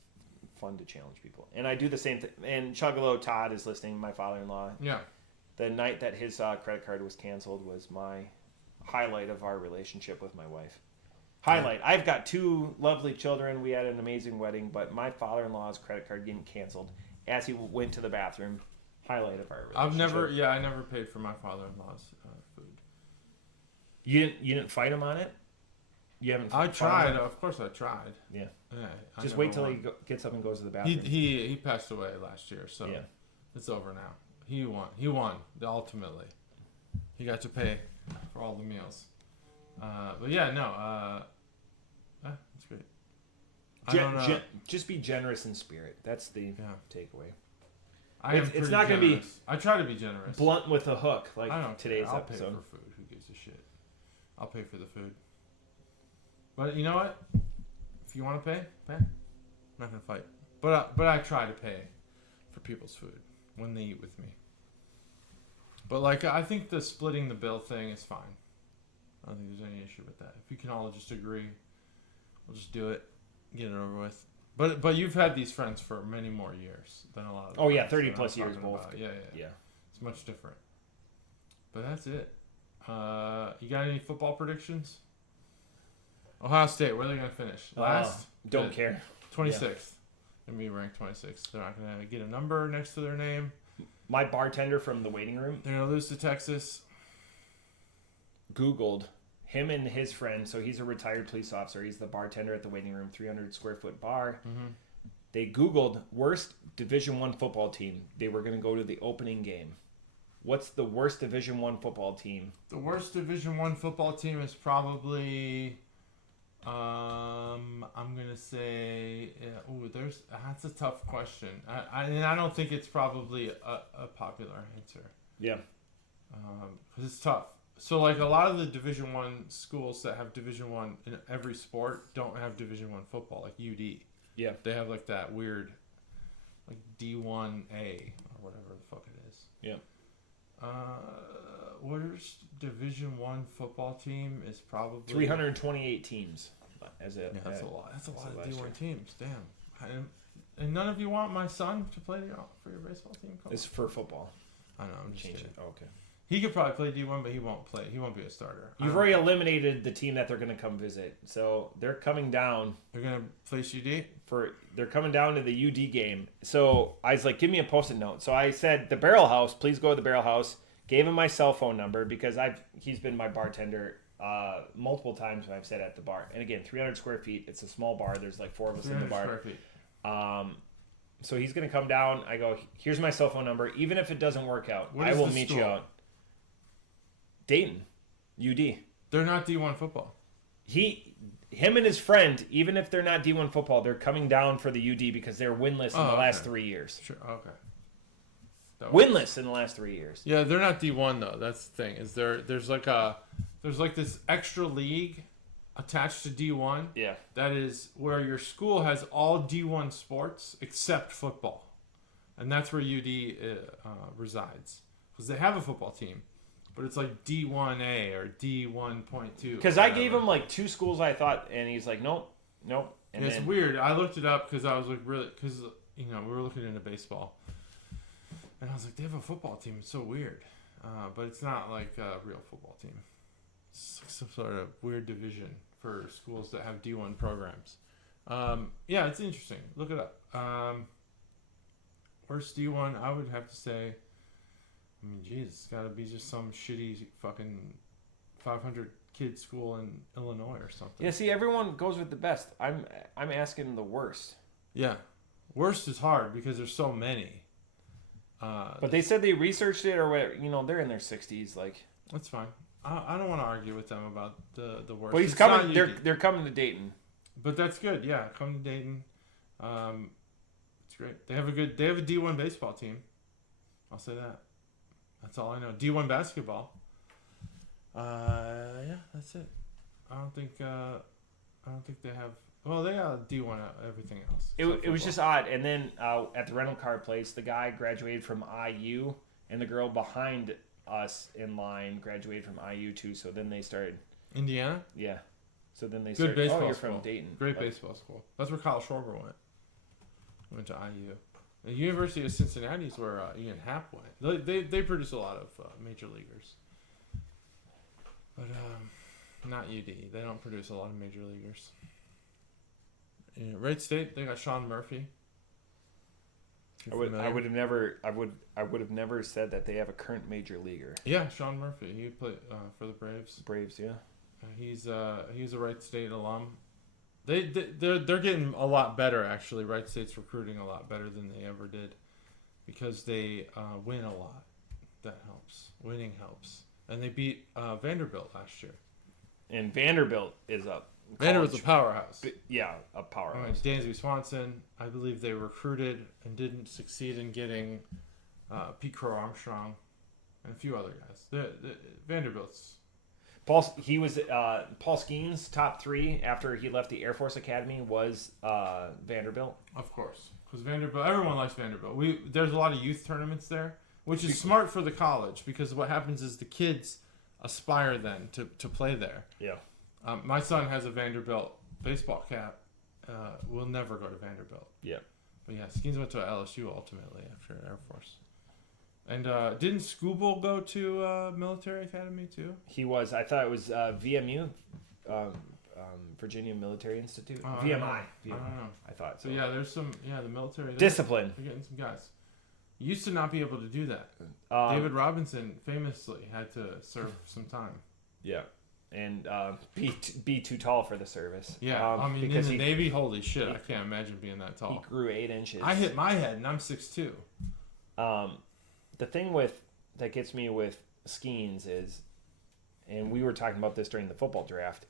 fun to challenge people. And I do the same thing. And Chuggalo Todd is listening, my father-in-law. Yeah. The night that his credit card was canceled was my highlight of our relationship with my wife. Highlight. I've got 2 lovely children. We had an amazing wedding, but my father-in-law's credit card getting canceled as he went to the bathroom. Highlight of our relationship. I never paid for my father-in-law's food. You didn't fight him on it? You haven't. I tried. Of course, I tried. Yeah. Yeah. Just wait till he gets up and goes to the bathroom. He passed away last year, so yeah. It's over now. He won. Ultimately, he got to pay for all the meals. But yeah, no. That's great. Just be generous in spirit. That's the takeaway. It's not going to be. I try to be generous. Blunt with a hook, like I don't today's I'll episode. Pay for food. Who gives a shit? I'll pay for the food. But you know what? If you want to pay. I'm not gonna fight. But I try to pay for people's food when they eat with me. But like I think the splitting the bill thing is fine. I don't think there's any issue with that. If you can all just agree, we'll just do it, get it over with. But you've had these friends for many more years than a lot of. Oh yeah, 30 plus years both. Yeah. It's much different. But that's it. You got any football predictions? Ohio State, where are they going to finish? Last? Don't care. 26th. Going to be ranked 26th. They're not going to get a number next to their name. My bartender from the waiting room. They're going to lose to Texas. Googled him and his friend. So he's a retired police officer. He's the bartender at the waiting room, 300 square foot bar. Mm-hmm. They Googled worst Division I football team. They were going to go to the opening game. What's the worst Division I football team? The worst Division I football team is probably... I'm gonna say, that's a tough question. I don't think it's probably a popular answer. Yeah. Because it's tough. So like a lot of the Division I schools that have Division I in every sport don't have Division I football, like UD. Yeah. They have like that weird, like D1A or whatever the fuck it is. Yeah. Worst Division I football team is probably 328 teams. That's a lot. That's a lot of D1 teams. Damn. And none of you want my son to play for your baseball team? It's for football. I know. I'm just kidding. Oh, okay. He could probably play D1, but he won't play. He won't be a starter. You've already eliminated the team that they're going to come visit, so they're coming down. They're going to place UD? They're coming down to the UD game. So I was like, give me a post-it note. So I said, the Barrel House, please go to the Barrel House. Gave him my cell phone number because he's been my bartender multiple times when I've sat at the bar. And again, 300 square feet. It's a small bar. There's like 4 of us in the bar. 300 square feet. So he's going to come down. I go, here's my cell phone number. Even if it doesn't work out, I will meet you out. Dayton, UD. They're not D1 football. Him and his friend, even if they're not D1 football, they're coming down for the UD because they're winless in the last 3 years. Sure. Okay. Winless in the last 3 years. Yeah, they're not D1 though. That's the thing. Is there's like this extra league attached to D1. Yeah. That is where your school has all D1 sports except football, and that's where UD resides because they have a football team, but it's like D1A or D1.2. Because I gave him like 2 schools I thought, and he's like, nope. And it's weird. I looked it up because I was like, really, because we were looking into baseball. And I was like, they have a football team. It's so weird. But it's not like a real football team. It's like some sort of weird division for schools that have D1 programs. Yeah, it's interesting. Look it up. Worst D1, I would have to say, it's got to be just some shitty fucking 500 kid school in Illinois or something. Yeah, see, everyone goes with the best. I'm asking the worst. Yeah. Worst is hard because there's so many. But they said they researched it or whatever. They're in their 60s. Like that's fine. I don't want to argue with them about the worst. But he's coming. They're coming to Dayton. But that's good. Yeah, come to Dayton. It's great. They have a D1 baseball team. I'll say that. That's all I know. D1 basketball. Yeah, that's it. I don't think they have Well, they D1 everything else. It was just odd. And then at the rental car place, the guy graduated from IU, and the girl behind us in line graduated from IU too. So then they started. Indiana? Yeah. So then they Good started. baseball Oh, you're school. from Dayton. Great baseball school. That's where Kyle Schwarber went. Went to IU. The University of Cincinnati is where Ian Happ went. They produce a lot of major leaguers. But not UD. They don't produce a lot of major leaguers. In Wright State, they got Sean Murphy. I would have never said that they have a current major leaguer. Yeah, Sean Murphy. He played for the Braves. Braves, yeah. He's a Wright State alum. They're getting a lot better actually. Wright State's recruiting a lot better than they ever did, because they win a lot. That helps. Winning helps, and they beat Vanderbilt last year. And Vanderbilt is up. Vanderbilt's a powerhouse. Yeah, a powerhouse. Dansby Swanson, I believe they recruited and didn't succeed in getting Pete Crow Armstrong and a few other guys. Vanderbilt's. Paul Skeens' top 3 after he left the Air Force Academy was Vanderbilt. Of course, because Vanderbilt, everyone likes Vanderbilt. There's a lot of youth tournaments there, which is smart for the college, because what happens is the kids aspire then to play there. Yeah. My son has a Vanderbilt baseball cap. Will never go to Vanderbilt. Yeah. But yeah, Skeens went to LSU ultimately after Air Force. And didn't Scooble go to military academy too? He was. I thought it was VMU, Virginia Military Institute. VMI. I don't know. I thought so. So yeah, there's some the military discipline. They're getting some guys. You used to not be able to do that. David Robinson famously had to serve some time. Yeah. And be too tall for the service. Yeah, I mean, because in the Navy, holy shit, I can't imagine being that tall. He grew 8 inches. I hit my head, and I'm 6'2". The thing that gets me with Skeens is, and we were talking about this during the football draft,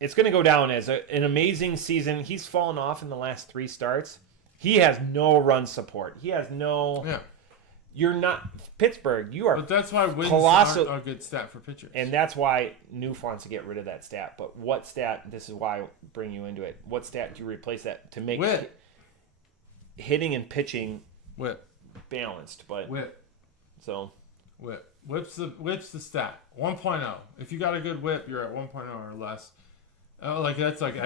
it's going to go down as an amazing season. He's fallen off in the last 3 starts. He has no run support. He has no... Yeah. You're not Pittsburgh. You are. But that's why wins colossal, aren't a good stat for pitchers. And that's why Newf wants to get rid of that stat. But what stat? This is why I bring you into it. What stat do you replace that to make hitting and pitching balanced? But whip. So whip's the stat 1.0. If you got a good whip, you're at 1.0 or less. Like that's like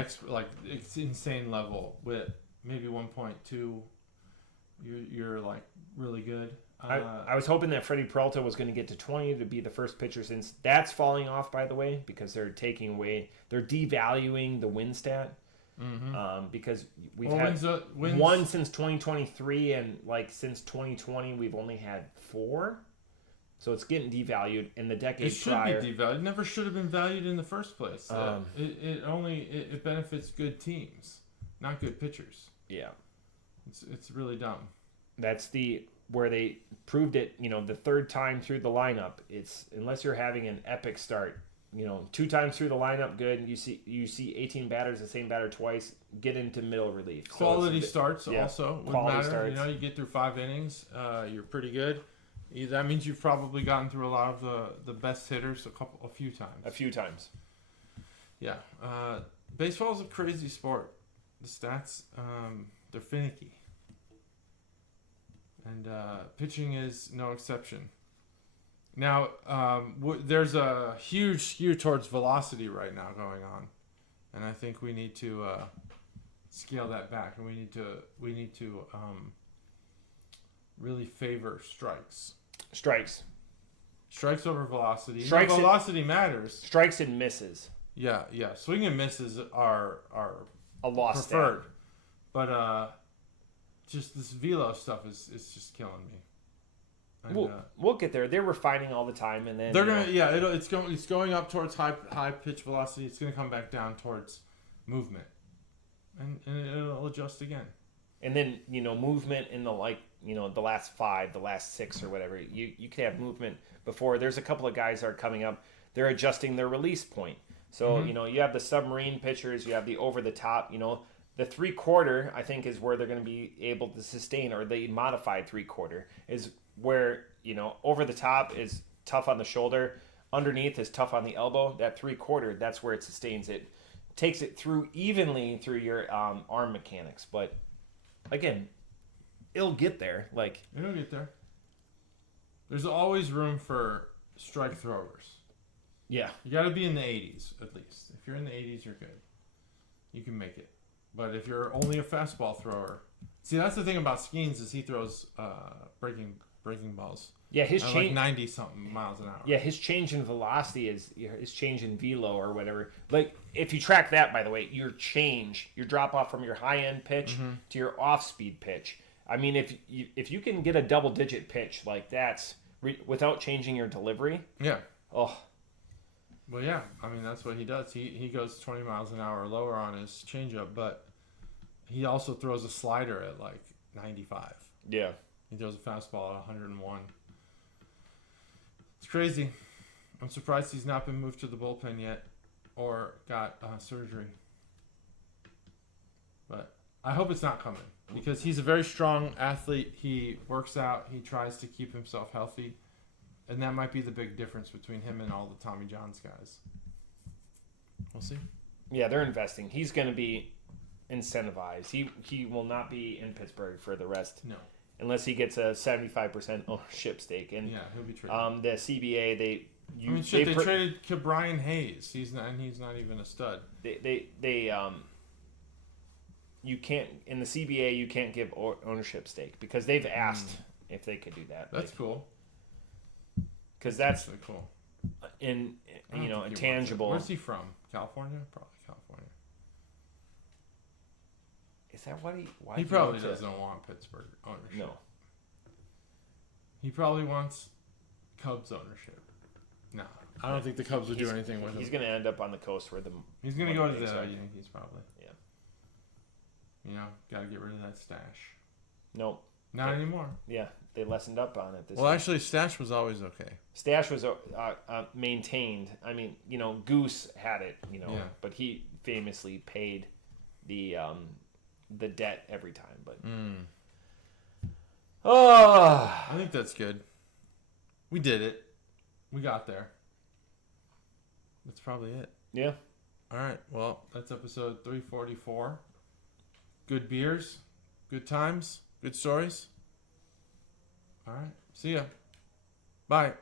it's insane level whip. Maybe 1.2. You're like really good. I was hoping that Freddie Peralta was going to get to 20 to be the first pitcher, since that's falling off, by the way, because they're devaluing the win stat. Mm-hmm. Because we've had one since 2023, and like since 2020 we've only had 4, so it's getting devalued. In the decade prior, it should be devalued. It never should have been valued in the first place. It benefits good teams, not good pitchers. Yeah, it's really dumb. That's where they proved it. The third time through the lineup, it's unless you're having an epic start. 2 times through the lineup, good. You see 18 batters, the same batter twice, get into middle relief. Quality starts also would quality matter. Starts. You get through 5 innings, you're pretty good. That means you've probably gotten through a lot of the best hitters a few times. Yeah, baseball's a crazy sport. The stats, they're finicky. And pitching is no exception. Now, there's a huge skew towards velocity right now going on, and I think we need to scale that back, and we need to really favor strikes. Strikes over velocity. Velocity matters. Strikes and misses. Yeah. Swing and misses are a lost preferred, but just this velo stuff is just killing me. And, we'll get there. They're refining all the time, and then they're gonna it's going up towards high pitch velocity. It's gonna come back down towards movement, and it'll adjust again. And then movement in the the last 5, the last 6 or whatever. You can have movement before. There's a couple of guys that are coming up. They're adjusting their release point. So you have the submarine pitchers. You have the over the top. The 3/4 I think is where they're going to be able to sustain, or the modified 3/4 is where over the top is tough on the shoulder, underneath is tough on the elbow. That 3/4, that's where it sustains it. takes it through evenly through your arm mechanics. But again, it'll get there. Like It'll get there. There's always room for strike throwers. yeah, You got to be in the 80s at least. If you're in the 80s, you're good. You can make it. But if you're only a fastball thrower, see that's the thing about Skeens is he throws breaking balls. yeah, his At change. like 90 something miles an hour. Yeah, his change in velocity is his change in velo or whatever. Like if you track that, by the way, your drop off from your high end pitch to your off speed pitch. I mean, if you can get a double digit pitch like that's without changing your delivery. Yeah. Oh, Well, yeah. I mean, that's what he does. He goes 20 miles an hour or lower on his changeup, but he also throws a slider at like 95. yeah. He throws a fastball at 101. It's crazy. I'm surprised he's not been moved to the bullpen yet or got surgery. But I hope it's not coming because he's a very strong athlete. He works out. He tries to keep himself healthy. And that might be the big difference between him and all the Tommy John's guys. We'll see. Yeah, they're investing. He's going to be incentivized. He will not be in Pittsburgh for the rest. No. Unless he gets a 75% ownership stake. And Yeah, he'll be traded. the CBA, they traded Brian Hayes. He's not even a stud. You can't in the CBA you can't give ownership stake because they've asked if they could do that. That's cool. Because that's really cool. Intangible. Where's he from? California? Probably California. Is that what he? Why He probably doesn't want Pittsburgh ownership. No. He probably wants Cubs ownership. No, I don't think the Cubs would do anything with him. He's going to end up on the coast where He's going to go to the Yankees probably. Yeah. Got to get rid of that stash. Nope. Not anymore. Yeah, they lessened up on it. Actually, stash was always okay. Stash was maintained. I mean, Goose had it, but he famously paid the debt every time. But I think that's good. We did it. We got there. That's probably it. Yeah. All right. Well, that's episode 344. Good beers, good times, good stories. All right. See ya. Bye.